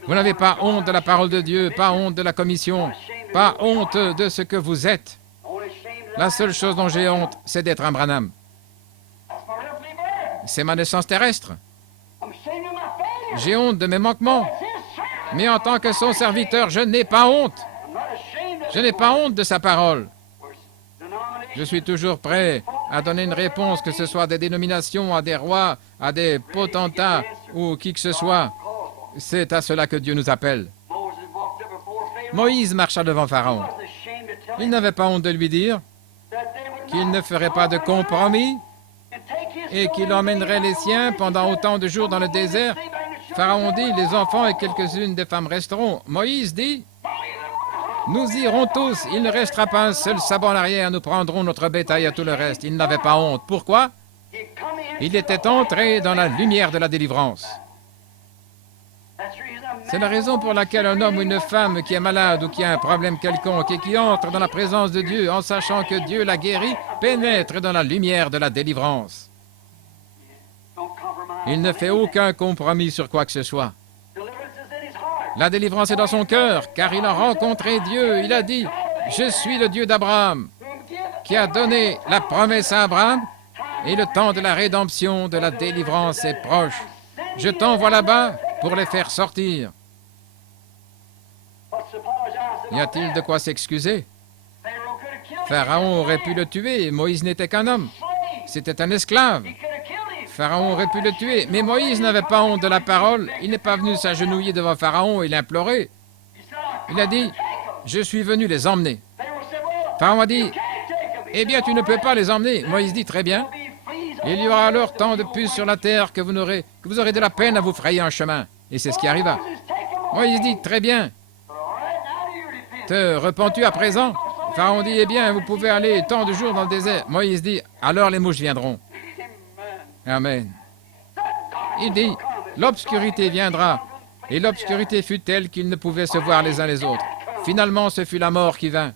Vous n'avez pas honte de la parole de Dieu, pas honte de la commission, pas honte de ce que vous êtes. La seule chose dont j'ai honte, c'est d'être un Branham. C'est ma naissance terrestre. J'ai honte de mes manquements. Mais en tant que son serviteur, je n'ai pas honte. Je n'ai pas honte de sa parole. Je suis toujours prêt à donner une réponse, que ce soit à des dénominations, à des rois, à des potentats ou qui que ce soit. C'est à cela que Dieu nous appelle. Moïse marcha devant Pharaon. Il n'avait pas honte de lui dire qu'il ne ferait pas de compromis et qu'il emmènerait les siens pendant autant de jours dans le désert. Pharaon dit, les enfants et quelques-unes des femmes resteront. Moïse dit, nous irons tous, il ne restera pas un seul sabot en arrière, nous prendrons notre bétail à tout le reste. Il n'avait pas honte. Pourquoi? Il était entré dans la lumière de la délivrance. C'est la raison pour laquelle un homme ou une femme qui est malade ou qui a un problème quelconque et qui entre dans la présence de Dieu en sachant que Dieu l'a guéri, pénètre dans la lumière de la délivrance. Il ne fait aucun compromis sur quoi que ce soit. La délivrance est dans son cœur, car il a rencontré Dieu. Il a dit, « Je suis le Dieu d'Abraham, qui a donné la promesse à Abraham, et le temps de la rédemption, de la délivrance est proche. Je t'envoie là-bas pour les faire sortir. » Y a-t-il de quoi s'excuser? Pharaon aurait pu le tuer, Moïse n'était qu'un homme. C'était un esclave. Pharaon aurait pu le tuer, mais Moïse n'avait pas honte de la parole. Il n'est pas venu s'agenouiller devant Pharaon et l'implorer. Il a dit, « Je suis venu les emmener. » Pharaon a dit, « Eh bien, tu ne peux pas les emmener. » Moïse dit, « Très bien. Il y aura alors tant de puces sur la terre que vous aurez de la peine à vous frayer un chemin. » Et c'est ce qui arriva. Moïse dit, « Très bien. Te repens-tu à présent? » Pharaon dit, « Eh bien, vous pouvez aller tant de jours dans le désert. » Moïse dit, « Alors les mouches viendront. » Amen. Il dit, l'obscurité viendra, et l'obscurité fut telle qu'ils ne pouvaient se voir les uns les autres. Finalement, ce fut la mort qui vint.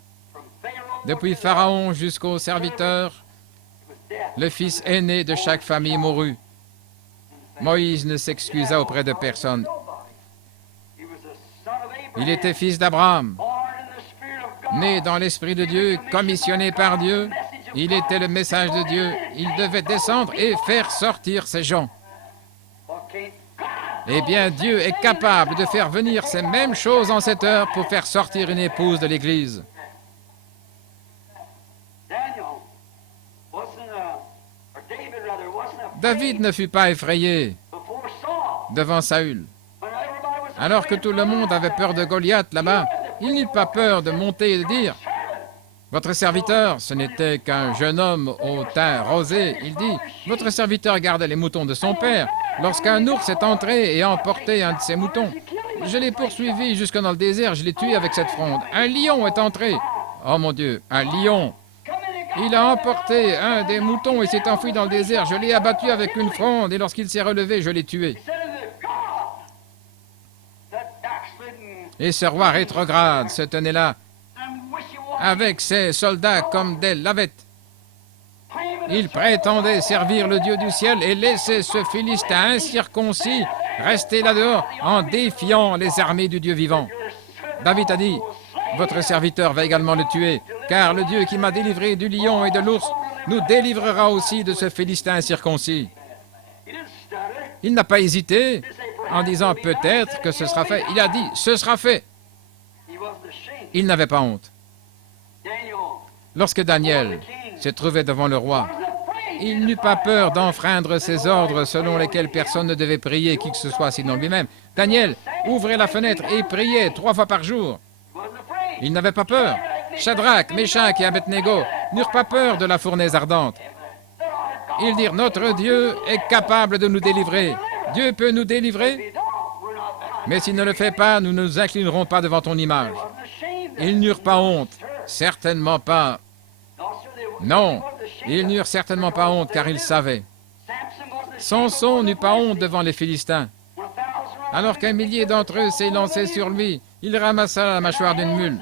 Depuis Pharaon jusqu'aux serviteurs, le fils aîné de chaque famille mourut. Moïse ne s'excusa auprès de personne. Il était fils d'Abraham, né dans l'Esprit de Dieu, commissionné par Dieu. Il était le message de Dieu. Il devait descendre et faire sortir ces gens. Eh bien, Dieu est capable de faire venir ces mêmes choses en cette heure pour faire sortir une épouse de l'Église. David ne fut pas effrayé devant Saül. Alors que tout le monde avait peur de Goliath là-bas, il n'eut pas peur de monter et de dire, « Votre serviteur, ce n'était qu'un jeune homme au teint rosé. » Il dit, « Votre serviteur gardait les moutons de son père. Lorsqu'un ours est entré et a emporté un de ses moutons, je l'ai poursuivi jusque dans le désert, je l'ai tué avec cette fronde. Un lion est entré. Oh mon Dieu, un lion! Il a emporté un des moutons et s'est enfui dans le désert. Je l'ai abattu avec une fronde et lorsqu'il s'est relevé, je l'ai tué. » Et ce roi rétrograde se tenait là, avec ses soldats comme des lavettes. Il prétendait servir le Dieu du ciel et laisser ce Philistin incirconcis rester là-dehors en défiant les armées du Dieu vivant. David a dit, « Votre serviteur va également le tuer, car le Dieu qui m'a délivré du lion et de l'ours nous délivrera aussi de ce Philistin incirconcis. » Il n'a pas hésité en disant peut-être que ce sera fait. Il a dit, « Ce sera fait. » Il n'avait pas honte. Lorsque Daniel se trouvait devant le roi, il n'eut pas peur d'enfreindre ses ordres selon lesquels personne ne devait prier qui que ce soit sinon lui-même. Daniel ouvrait la fenêtre et priait 3 fois par jour. Il n'avait pas peur. Shadrach, Meshach et Abednego n'eurent pas peur de la fournaise ardente. Ils dirent, notre Dieu est capable de nous délivrer. Dieu peut nous délivrer, mais s'il ne le fait pas, nous ne nous inclinerons pas devant ton image. Ils n'eurent pas honte, certainement pas. Non, ils n'eurent certainement pas honte, car ils savaient. Samson n'eut pas honte devant les Philistins. Alors qu'un millier d'entre eux s'élançaient sur lui, il ramassa la mâchoire d'une mule.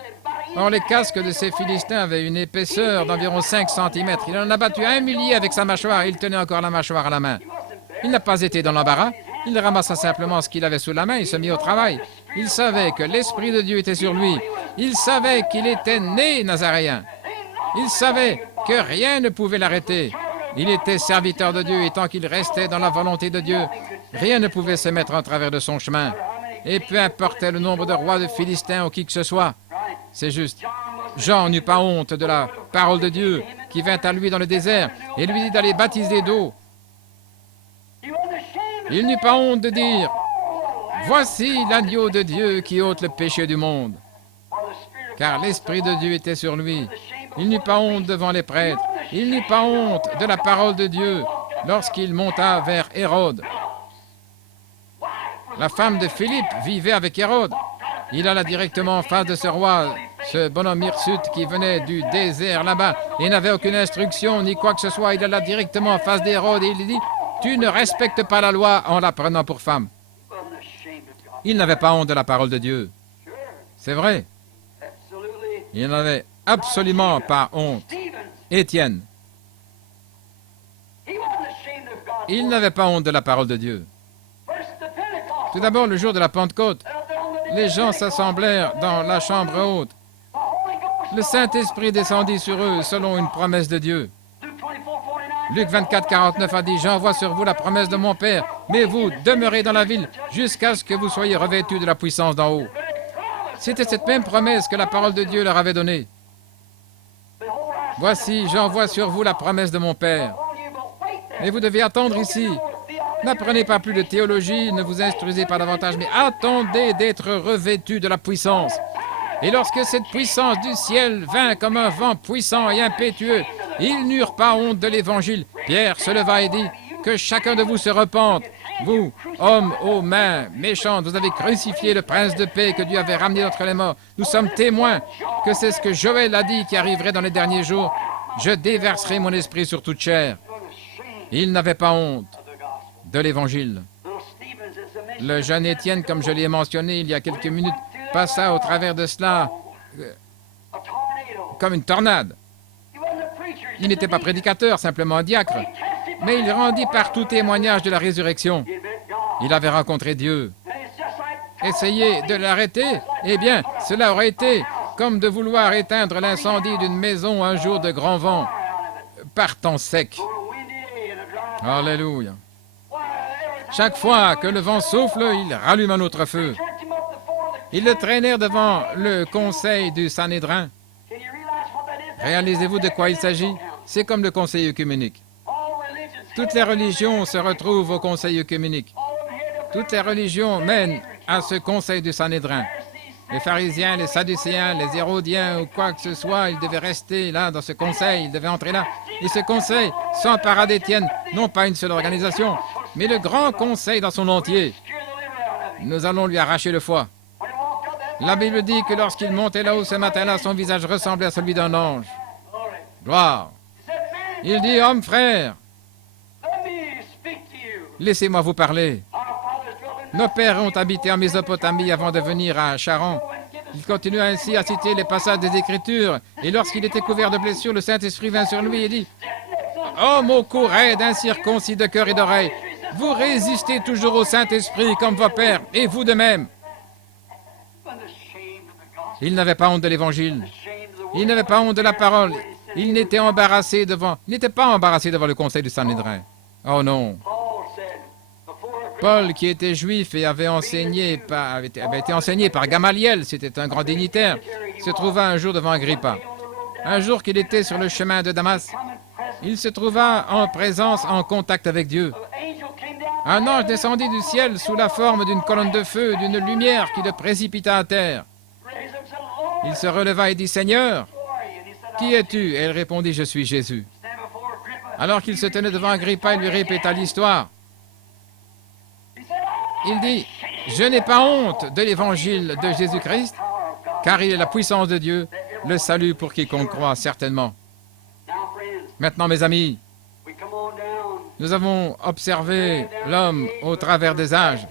Or, les casques de ces Philistins avaient une épaisseur d'environ 5 cm. Il en a battu 1 millier avec sa mâchoire et il tenait encore la mâchoire à la main. Il n'a pas été dans l'embarras. Il ramassa simplement ce qu'il avait sous la main et se mit au travail. Il savait que l'Esprit de Dieu était sur lui. Il savait qu'il était né nazaréen. Il savait que rien ne pouvait l'arrêter. Il était serviteur de Dieu et tant qu'il restait dans la volonté de Dieu, rien ne pouvait se mettre en travers de son chemin. Et peu importait le nombre de rois de Philistins ou qui que ce soit. C'est juste. Jean n'eut pas honte de la parole de Dieu qui vint à lui dans le désert et lui dit d'aller baptiser d'eau. Il n'eut pas honte de dire, « Voici l'agneau de Dieu qui ôte le péché du monde. » Car l'Esprit de Dieu était sur lui. Il n'eut pas honte devant les prêtres. Il n'eut pas honte de la parole de Dieu. lorsqu'il monta vers Hérode. La femme de Philippe vivait avec Hérode. Il alla directement en face de ce roi, ce bonhomme hirsute qui venait du désert là-bas et n'avait aucune instruction ni quoi que ce soit. Il alla directement en face d'Hérode et il lui dit « Tu ne respectes pas la loi en la prenant pour femme. » Il n'avait pas honte de la parole de Dieu. C'est vrai. Il n'avait absolument pas honte. Étienne. Il n'avait pas honte de la parole de Dieu. Tout d'abord, le jour de la Pentecôte, les gens s'assemblèrent dans la chambre haute. Le Saint-Esprit descendit sur eux selon une promesse de Dieu. Luc 24, 49 a dit « J'envoie sur vous la promesse de mon Père, mais vous demeurez dans la ville jusqu'à ce que vous soyez revêtus de la puissance d'en haut. » C'était cette même promesse que la parole de Dieu leur avait donnée. « Voici, j'envoie sur vous la promesse de mon Père. » Mais vous devez attendre ici. N'apprenez pas plus de théologie, ne vous instruisez pas davantage, mais attendez d'être revêtus de la puissance. Et lorsque cette puissance du ciel vint comme un vent puissant et impétueux, ils n'eurent pas honte de l'Évangile. Pierre se leva et dit, « Que chacun de vous se repente. Vous, hommes aux mains méchantes, vous avez crucifié le prince de paix que Dieu avait ramené d'entre les morts. Nous sommes témoins que c'est ce que Joël a dit qui arriverait dans les derniers jours. Je déverserai mon esprit sur toute chair. » Il n'avait pas honte de l'Évangile. Le jeune Étienne, comme je l'ai mentionné il y a quelques minutes, passa au travers de cela comme une tornade. Il n'était pas prédicateur, simplement un diacre, mais il rendit partout témoignage de la résurrection. Il avait rencontré Dieu. Essayer de l'arrêter, eh bien, cela aurait été comme de vouloir éteindre l'incendie d'une maison un jour de grand vent, par temps sec. Alléluia. Chaque fois que le vent souffle, il rallume un autre feu. Ils le traînèrent devant le conseil du Sanhédrin. Réalisez-vous de quoi il s'agit? C'est comme le conseil œcuménique. Toutes les religions se retrouvent au conseil œcuménique. Toutes les religions mènent à ce conseil du Sanhédrin. Les pharisiens, les sadducéens, les hérodiens ou quoi que ce soit, ils devaient rester là dans ce conseil, ils devaient entrer là. Et ce conseil s'empara d'Étienne, non pas une seule organisation, mais le grand conseil dans son entier. Nous allons lui arracher le foie. La Bible dit que lorsqu'il montait là-haut ce matin-là, son visage ressemblait à celui d'un ange. Gloire. Il dit, homme frère, laissez-moi vous parler. Nos pères ont habité en Mésopotamie avant de venir à Charan. Il continua ainsi à citer les passages des Écritures, et lorsqu'il était couvert de blessures, le Saint-Esprit vint sur lui et dit, « Homme au cou raide, incirconcis de cœur et d'oreille, vous résistez toujours au Saint-Esprit comme vos pères, et vous de même. » Il n'avait pas honte de l'Évangile. Il n'avait pas honte de la parole. Il n'était pas embarrassé devant le conseil du Sanhédrin. Oh non. Paul, qui était juif et avait été enseigné par Gamaliel, c'était un grand dignitaire, se trouva un jour devant Agrippa. Un jour qu'il était sur le chemin de Damas, il se trouva en présence, en contact avec Dieu. Un ange descendit du ciel sous la forme d'une colonne de feu, d'une lumière qui le précipita à terre. Il se releva et dit, « Seigneur, qui es-tu » Et elle répondit, « Je suis Jésus. » Alors qu'il se tenait devant Agrippa, il lui répéta l'histoire. Il dit, « Je n'ai pas honte de l'évangile de Jésus-Christ, car il est la puissance de Dieu, le salut pour quiconque croit, certainement. » Maintenant, mes amis, nous avons observé l'homme au travers des âges.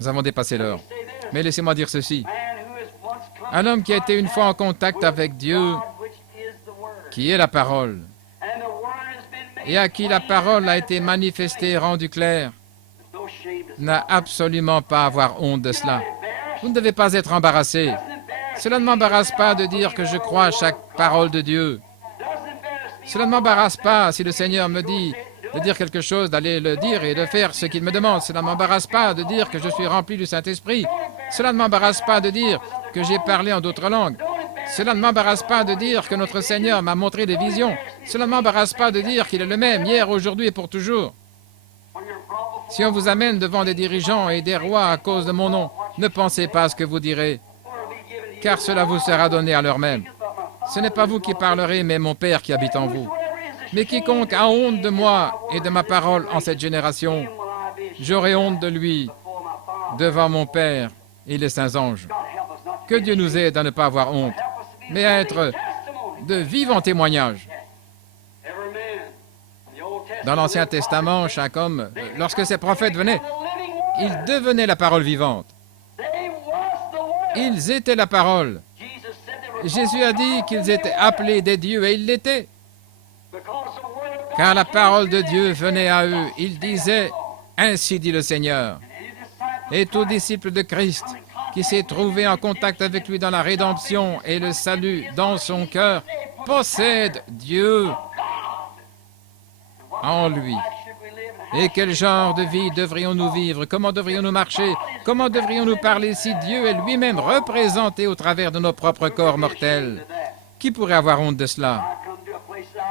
Nous avons dépassé l'heure. Mais laissez-moi dire ceci. Un homme qui a été une fois en contact avec Dieu, qui est la parole, et à qui la parole a été manifestée et rendue claire, n'a absolument pas à avoir honte de cela. Vous ne devez pas être embarrassé. Cela ne m'embarrasse pas de dire que je crois à chaque parole de Dieu. Cela ne m'embarrasse pas si le Seigneur me dit de dire quelque chose, d'aller le dire et de faire ce qu'il me demande. Cela ne m'embarrasse pas de dire que je suis rempli du Saint-Esprit. Cela ne m'embarrasse pas de dire que j'ai parlé en d'autres langues. Cela ne m'embarrasse pas de dire que notre Seigneur m'a montré des visions. Cela ne m'embarrasse pas de dire qu'il est le même, hier, aujourd'hui et pour toujours. Si on vous amène devant des dirigeants et des rois à cause de mon nom, ne pensez pas à ce que vous direz, car cela vous sera donné à l'heure même. Ce n'est pas vous qui parlerez, mais mon Père qui habite en vous. Mais quiconque a honte de moi et de ma parole en cette génération, j'aurai honte de lui devant mon Père et les saints anges. Que Dieu nous aide à ne pas avoir honte, mais à être de vivants témoignages. Dans l'Ancien Testament, chaque homme, lorsque ses prophètes venaient, ils devenaient la parole vivante. Ils étaient la parole. Jésus a dit qu'ils étaient appelés des dieux, et ils l'étaient. Car la parole de Dieu venait à eux. Ils disaient, ainsi dit le Seigneur. Et tout disciple de Christ qui s'est trouvé en contact avec lui dans la rédemption et le salut dans son cœur possède Dieu en lui. Et quel genre de vie devrions-nous vivre? Comment devrions-nous marcher? Comment devrions-nous parler si Dieu est lui-même représenté au travers de nos propres corps mortels? Qui pourrait avoir honte de cela?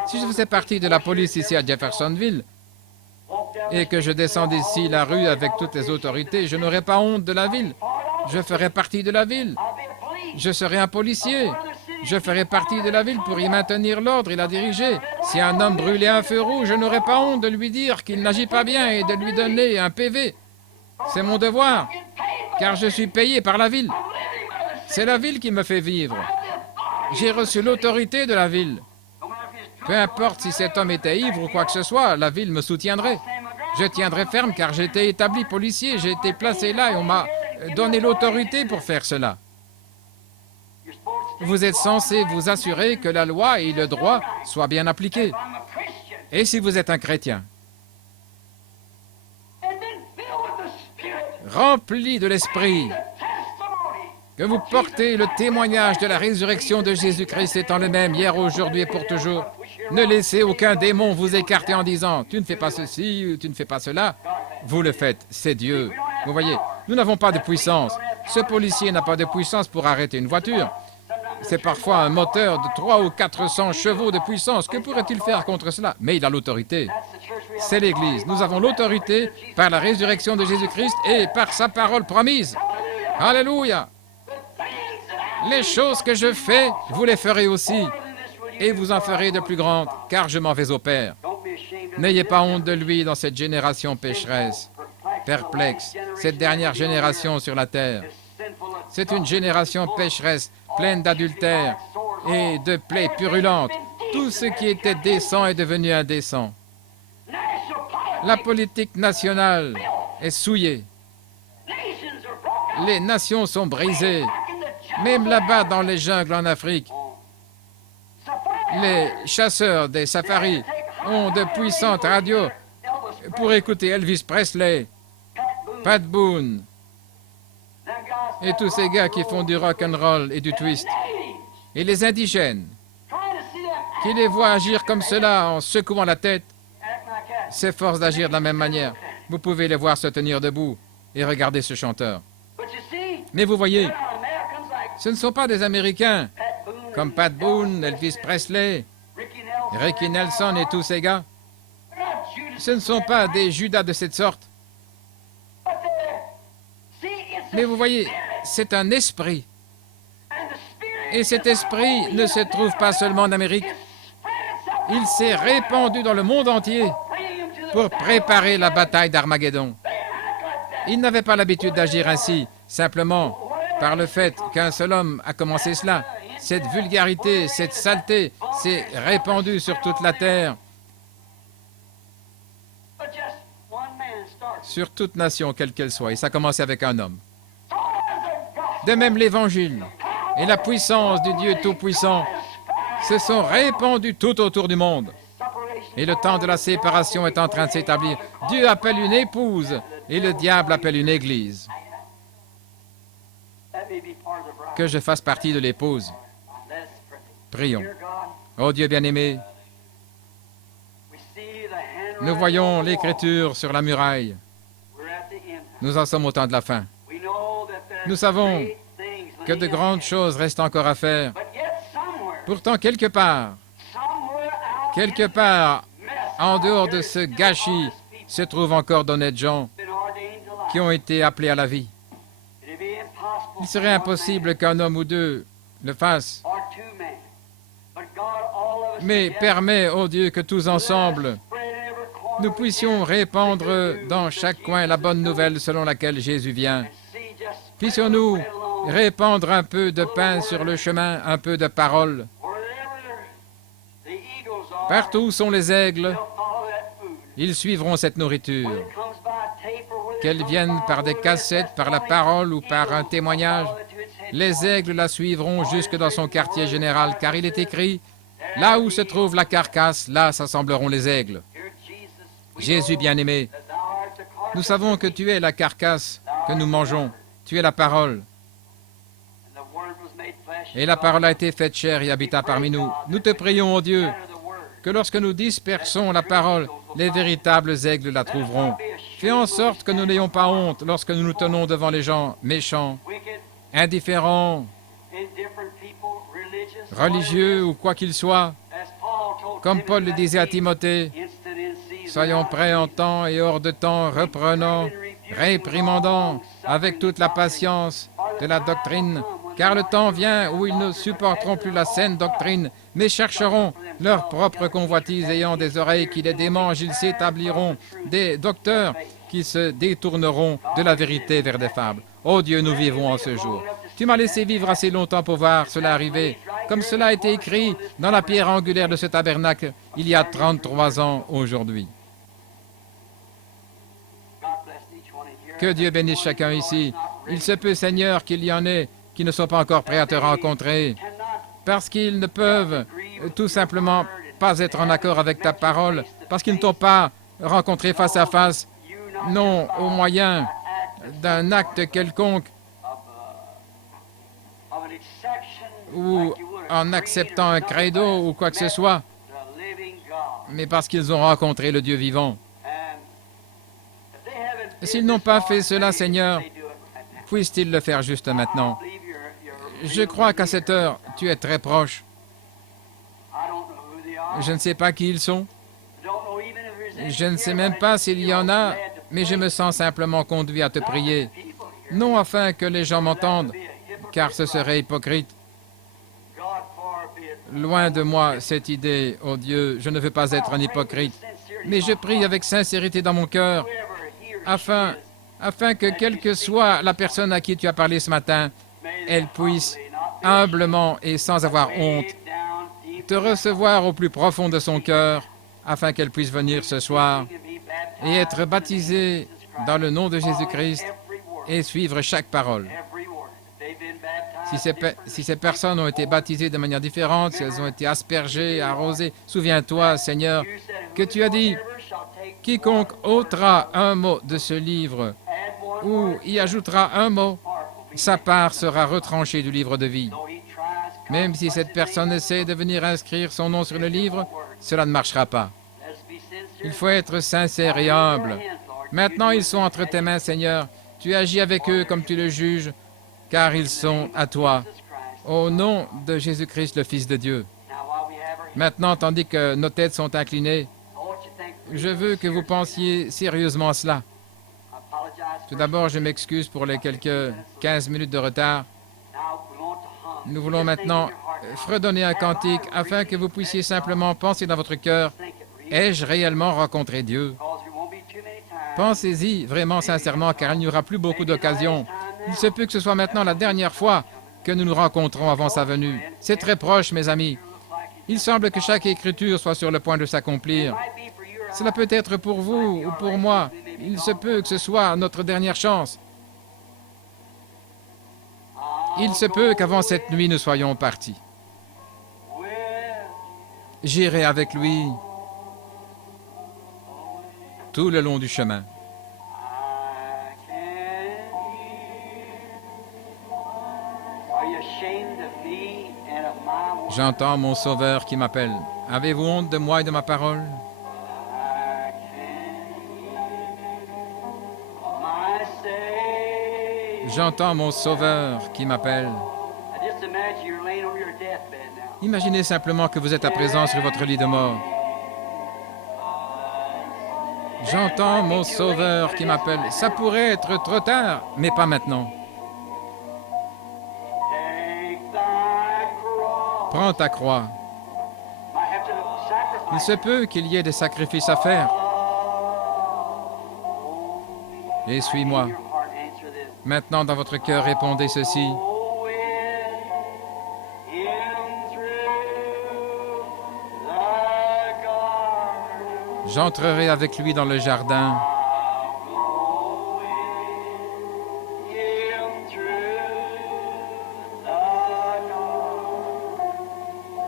Si je faisais partie de la police ici à Jeffersonville et que je descends d'ici la rue avec toutes les autorités, je n'aurais pas honte de la ville. Je ferais partie de la ville. Je serais un policier. Je ferais partie de la ville pour y maintenir l'ordre et la diriger. Si un homme brûlait un feu rouge, je n'aurais pas honte de lui dire qu'il n'agit pas bien et de lui donner un PV. C'est mon devoir, car je suis payé par la ville. C'est la ville qui me fait vivre. J'ai reçu l'autorité de la ville. Peu importe si cet homme était ivre ou quoi que ce soit, la ville me soutiendrait. Je tiendrai ferme car j'ai été établi policier, j'ai été placé là et on m'a donné l'autorité pour faire cela. Vous êtes censé vous assurer que la loi et le droit soient bien appliqués. Et si vous êtes un chrétien, rempli de l'Esprit, que vous portez le témoignage de la résurrection de Jésus-Christ étant le même hier, aujourd'hui et pour toujours, ne laissez aucun démon vous écarter en disant « tu ne fais pas ceci ou tu ne fais pas cela ». Vous le faites, c'est Dieu. Vous voyez, nous n'avons pas de puissance. Ce policier n'a pas de puissance pour arrêter une voiture. C'est parfois un moteur de 300 ou 400 chevaux de puissance. Que pourrait-il faire contre cela? Mais il a l'autorité. C'est l'Église. Nous avons l'autorité par la résurrection de Jésus-Christ et par sa parole promise. Alléluia! Les choses que je fais, vous les ferez aussi, et vous en ferez de plus grandes, car je m'en vais au Père. N'ayez pas honte de lui dans cette génération pécheresse, perplexe, cette dernière génération sur la terre. C'est une génération pécheresse, pleine d'adultère et de plaies purulentes. Tout ce qui était décent est devenu indécent. La politique nationale est souillée. Les nations sont brisées. Même là-bas dans les jungles en Afrique, les chasseurs des safaris ont de puissantes radios pour écouter Elvis Presley, Pat Boone et tous ces gars qui font du rock and roll et du twist. Et les indigènes, qui les voient agir comme cela en secouant la tête, s'efforcent d'agir de la même manière. Vous pouvez les voir se tenir debout et regarder ce chanteur. Mais vous voyez, ce ne sont pas des Américains comme Pat Boone, Elvis Presley, Ricky Nelson et tous ces gars. Ce ne sont pas des Judas de cette sorte. Mais vous voyez, c'est un esprit. Et cet esprit ne se trouve pas seulement en Amérique. Il s'est répandu dans le monde entier pour préparer la bataille d'Armageddon. Ils n'avaient pas l'habitude d'agir ainsi, simplement par le fait qu'un seul homme a commencé cela. Cette vulgarité, cette saleté s'est répandue sur toute la terre, sur toute nation, quelle qu'elle soit. Et ça a commencé avec un homme. De même, l'Évangile et la puissance du Dieu Tout-Puissant se sont répandus tout autour du monde. Et le temps de la séparation est en train de s'établir. Dieu appelle une épouse et le diable appelle une église. Que je fasse partie de l'épouse. Prions. Oh Dieu bien-aimé, nous voyons l'Écriture sur la muraille. Nous en sommes au temps de la fin. Nous savons que de grandes choses restent encore à faire. Pourtant, quelque part, en dehors de ce gâchis, se trouvent encore d'honnêtes gens qui ont été appelés à la vie. Il serait impossible qu'un homme ou deux le fasse. mais permets, ô Dieu, que tous ensemble, nous puissions répandre dans chaque coin la bonne nouvelle selon laquelle Jésus vient. Puissions-nous répandre un peu de pain sur le chemin, un peu de parole. Partout où sont les aigles, ils suivront cette nourriture. Qu'elle vienne par des cassettes, par la parole ou par un témoignage, les aigles la suivront jusque dans son quartier général, car il est écrit, là où se trouve la carcasse, là s'assembleront les aigles. Jésus bien-aimé, nous savons que tu es la carcasse que nous mangeons, tu es la parole. Et la parole a été faite chair et habita parmi nous. Nous te prions, ô Dieu, que lorsque nous dispersons la parole, les véritables aigles la trouveront. Fais en sorte que nous n'ayons pas honte lorsque nous nous tenons devant les gens méchants, indifférents, religieux ou quoi qu'ils soient. Comme Paul le disait à Timothée, soyons prêts en temps et hors de temps, reprenant, réprimandant avec toute la patience de la doctrine, car le temps vient où ils ne supporteront plus la saine doctrine, mais chercheront leur propre convoitise, ayant des oreilles qui les démangent, ils s'établiront des docteurs qui se détourneront de la vérité vers des fables. Ô Dieu, nous vivons en ce jour. Tu m'as laissé vivre assez longtemps pour voir cela arriver, comme cela a été écrit dans la pierre angulaire de ce tabernacle il y a 33 ans aujourd'hui. Que Dieu bénisse chacun ici. Il se peut, Seigneur, qu'il y en ait qui ne sont pas encore prêts à te rencontrer, parce qu'ils ne peuvent tout simplement pas être en accord avec ta parole, parce qu'ils ne t'ont pas rencontré face à face, non au moyen d'un acte quelconque, ou en acceptant un credo ou quoi que ce soit, mais parce qu'ils ont rencontré le Dieu vivant. S'ils n'ont pas fait cela, Seigneur, puissent-ils le faire juste maintenant? Je crois qu'à cette heure, tu es très proche. Je ne sais pas qui ils sont. Je ne sais même pas s'il y en a, mais je me sens simplement conduit à te prier. Non afin que les gens m'entendent, car ce serait hypocrite. Loin de moi cette idée, ô Dieu, je ne veux pas être un hypocrite, mais je prie avec sincérité dans mon cœur, afin que quelle que soit la personne à qui tu as parlé ce matin, elle puisse humblement et sans avoir honte te recevoir au plus profond de son cœur, afin qu'elle puisse venir ce soir et être baptisée dans le nom de Jésus-Christ et suivre chaque parole. Si ces personnes ont été baptisées de manière différente, si elles ont été aspergées, arrosées, souviens-toi, Seigneur, que tu as dit, quiconque ôtera un mot de ce livre ou y ajoutera un mot, sa part sera retranchée du livre de vie. Même si cette personne essaie de venir inscrire son nom sur le livre, cela ne marchera pas. Il faut être sincère et humble. Maintenant, ils sont entre tes mains, Seigneur. Tu agis avec eux comme tu le juges, car ils sont à toi. Au nom de Jésus-Christ, le Fils de Dieu. Maintenant, tandis que nos têtes sont inclinées, je veux que vous pensiez sérieusement à cela. Tout d'abord, je m'excuse pour les quelques 15 minutes de retard. Nous voulons maintenant fredonner un cantique afin que vous puissiez simplement penser dans votre cœur, ai-je réellement rencontré Dieu? Pensez-y vraiment sincèrement, car il n'y aura plus beaucoup d'occasions. Il se peut que ce soit maintenant la dernière fois que nous nous rencontrons avant sa venue. C'est très proche, mes amis. Il semble que chaque écriture soit sur le point de s'accomplir. Cela peut être pour vous ou pour moi. Il se peut que ce soit notre dernière chance. Il se peut qu'avant cette nuit, nous soyons partis. J'irai avec lui tout le long du chemin. J'entends mon Sauveur qui m'appelle. Avez-vous honte de moi et de ma parole? J'entends mon Sauveur qui m'appelle. Imaginez simplement que vous êtes à présent sur votre lit de mort. J'entends mon Sauveur qui m'appelle. Ça pourrait être trop tard, mais pas maintenant. Prends ta croix. Il se peut qu'il y ait des sacrifices à faire. Et suis-moi. Maintenant, dans votre cœur, répondez ceci. J'entrerai avec lui dans le jardin.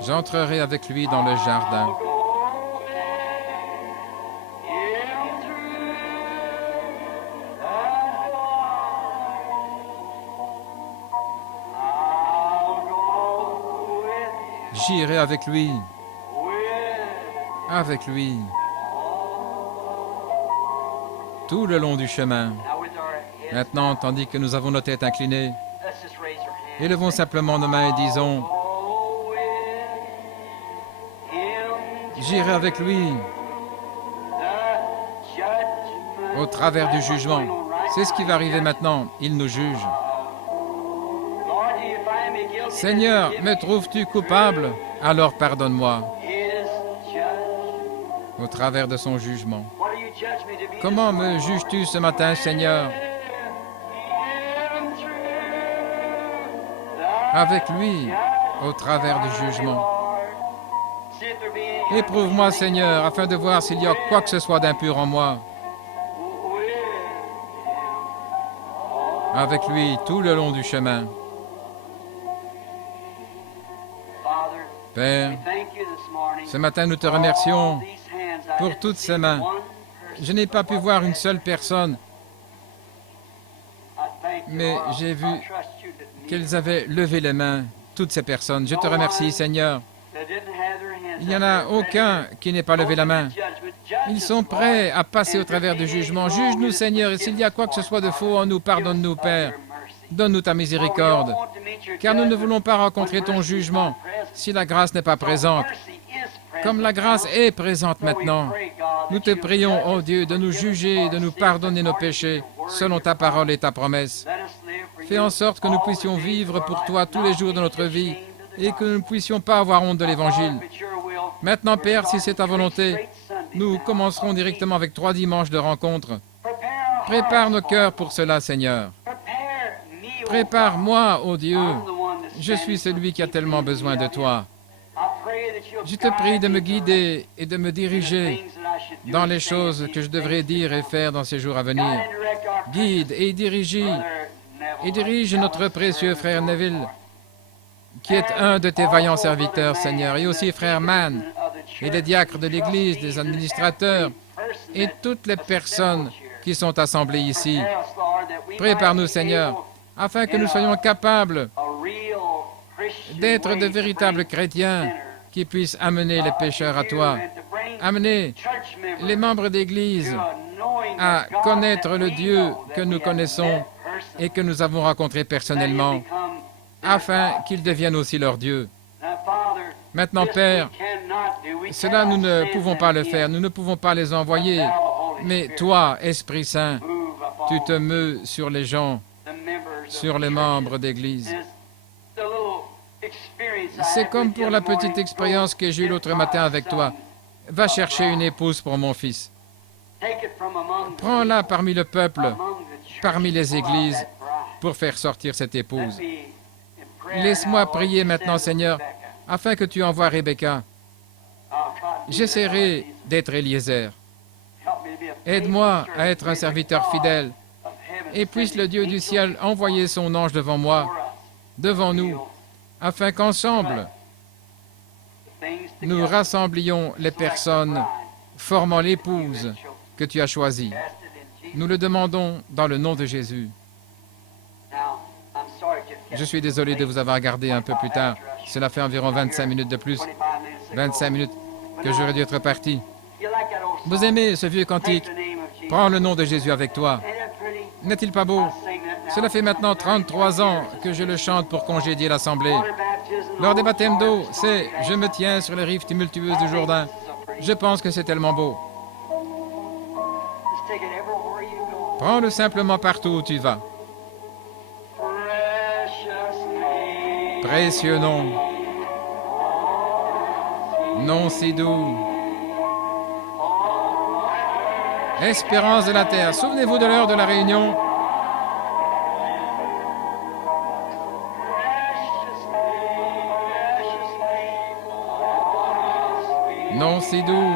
J'entrerai avec lui dans le jardin. J'irai avec lui. Avec lui. Tout le long du chemin. Maintenant, tandis que nous avons nos têtes inclinées, élevons simplement nos mains et disons, j'irai avec lui au travers du jugement. C'est ce qui va arriver maintenant. Il nous juge. Seigneur, me trouves-tu coupable? Alors pardonne-moi. Au travers de son jugement. Comment me juges-tu ce matin, Seigneur? Avec lui, au travers du jugement. Éprouve-moi, Seigneur, afin de voir s'il y a quoi que ce soit d'impur en moi. Avec lui, tout le long du chemin. Père, ce matin, nous te remercions pour toutes ces mains. Je n'ai pas pu voir une seule personne, mais j'ai vu qu'elles avaient levé les mains, toutes ces personnes. Je te remercie, Seigneur. Il n'y en a aucun qui n'ait pas levé la main. Ils sont prêts à passer au travers du jugement. Juge-nous, Seigneur, et s'il y a quoi que ce soit de faux en nous, pardonne-nous, Père. Donne-nous ta miséricorde, car nous ne voulons pas rencontrer ton jugement si la grâce n'est pas présente. Comme la grâce est présente maintenant, nous te prions, ô Dieu, de nous juger et de nous pardonner nos péchés, selon ta parole et ta promesse. Fais en sorte que nous puissions vivre pour toi tous les jours de notre vie et que nous ne puissions pas avoir honte de l'Évangile. Maintenant, Père, si c'est ta volonté, nous commencerons directement avec 3 dimanches de rencontre. Prépare nos cœurs pour cela, Seigneur. Prépare-moi, ô Dieu. Je suis celui qui a tellement besoin de toi. Je te prie de me guider et de me diriger dans les choses que je devrais dire et faire dans ces jours à venir. Guide et dirige notre précieux frère Neville, qui est un de tes vaillants serviteurs, Seigneur, et aussi frère Mann, et les diacres de l'Église, des administrateurs, et toutes les personnes qui sont assemblées ici. Prépare-nous, Seigneur, afin que nous soyons capables d'être de véritables chrétiens qui puissent amener les pécheurs à toi, amener les membres d'Église à connaître le Dieu que nous connaissons et que nous avons rencontré personnellement, afin qu'ils deviennent aussi leur Dieu. Maintenant, Père, cela nous ne pouvons pas le faire, nous ne pouvons pas les envoyer, mais toi, Esprit Saint, tu te meus sur les gens, sur les membres d'Église. C'est comme pour la petite expérience que j'ai eue l'autre matin avec toi. Va chercher une épouse pour mon fils. Prends-la parmi le peuple, parmi les églises, pour faire sortir cette épouse. Laisse-moi prier maintenant, Seigneur, afin que tu envoies Rebecca. J'essaierai d'être Eliezer. Aide-moi à être un serviteur fidèle, et puisse le Dieu du ciel envoyer son ange devant moi, devant nous, afin qu'ensemble, nous rassemblions les personnes formant l'épouse que tu as choisie. Nous le demandons dans le nom de Jésus. Je suis désolé de vous avoir gardé un peu plus tard. Cela fait environ 25 minutes de plus. 25 minutes que j'aurais dû être parti. Vous aimez ce vieux cantique? Prends le nom de Jésus avec toi. N'est-il pas beau? Cela fait maintenant 33 ans que je le chante pour congédier l'Assemblée. Lors des baptêmes d'eau, c'est « Je me tiens sur les rives tumultueuses du Jourdain ». Je pense que c'est tellement beau. Prends-le simplement partout où tu vas. Précieux nom, nom si doux, Espérance de la terre. Souvenez-vous de l'heure de la réunion. Non si doux.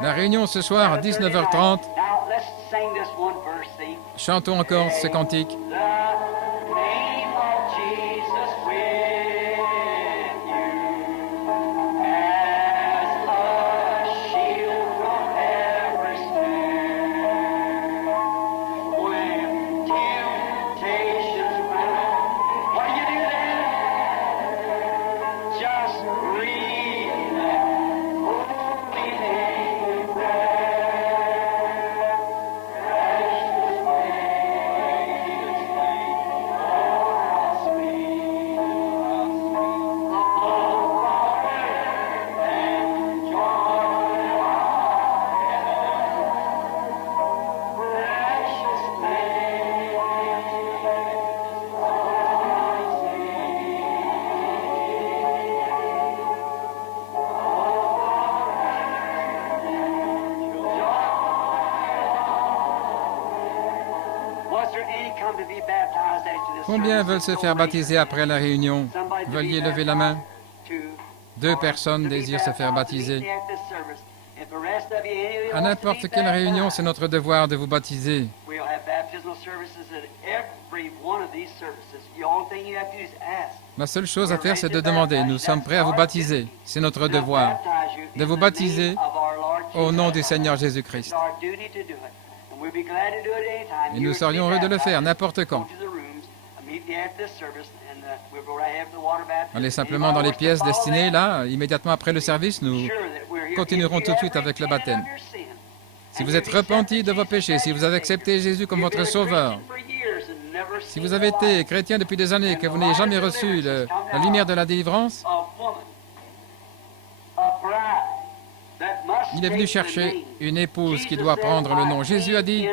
La réunion ce soir à 19h30. Chantons encore ce cantique. Combien veulent se faire baptiser après la réunion? Veuillez lever la main. 2 personnes désirent se faire baptiser. À n'importe quelle réunion, c'est notre devoir de vous baptiser. La seule chose à faire, c'est de demander. Nous sommes prêts à vous baptiser. C'est notre devoir de vous baptiser au nom du Seigneur Jésus-Christ. Et nous serions heureux de le faire n'importe quand. Allez simplement dans les pièces destinées, là, immédiatement après le service, nous continuerons tout de suite avec le baptême. Si vous êtes repenti de vos péchés, si vous avez accepté Jésus comme votre sauveur, si vous avez été chrétien depuis des années et que vous n'ayez jamais reçu la lumière de la délivrance, il est venu chercher une épouse qui doit prendre le nom. Jésus a dit,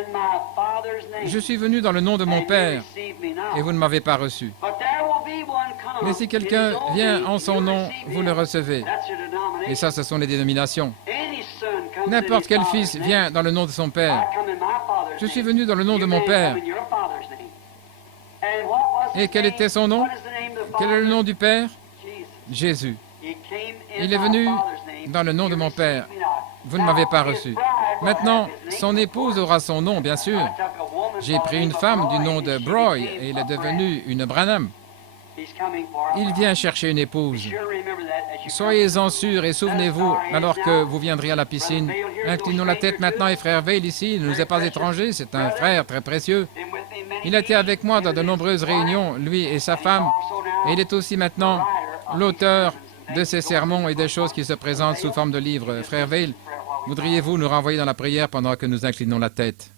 « Je suis venu dans le nom de mon Père et vous ne m'avez pas reçu. Mais si quelqu'un vient en son nom, vous le recevez. » Et ça, ce sont les dénominations. N'importe quel fils vient dans le nom de son Père. Je suis venu dans le nom de mon Père. Et quel était son nom? Quel est le nom du Père? Jésus. Il est venu dans le nom de mon Père. Vous ne m'avez pas reçu. Maintenant, son épouse aura son nom, bien sûr. J'ai pris une femme du nom de Broy et elle est devenue une Branham. Il vient chercher une épouse. Soyez-en sûrs et souvenez-vous, alors que vous viendrez à la piscine, inclinons la tête maintenant et frère Veil ici, il ne nous est pas étranger, c'est un frère très précieux. Il a été avec moi dans de nombreuses réunions, lui et sa femme, et il est aussi maintenant l'auteur de ces sermons et des choses qui se présentent sous forme de livres. Frère Veil, voudriez-vous nous renvoyer dans la prière pendant que nous inclinons la tête?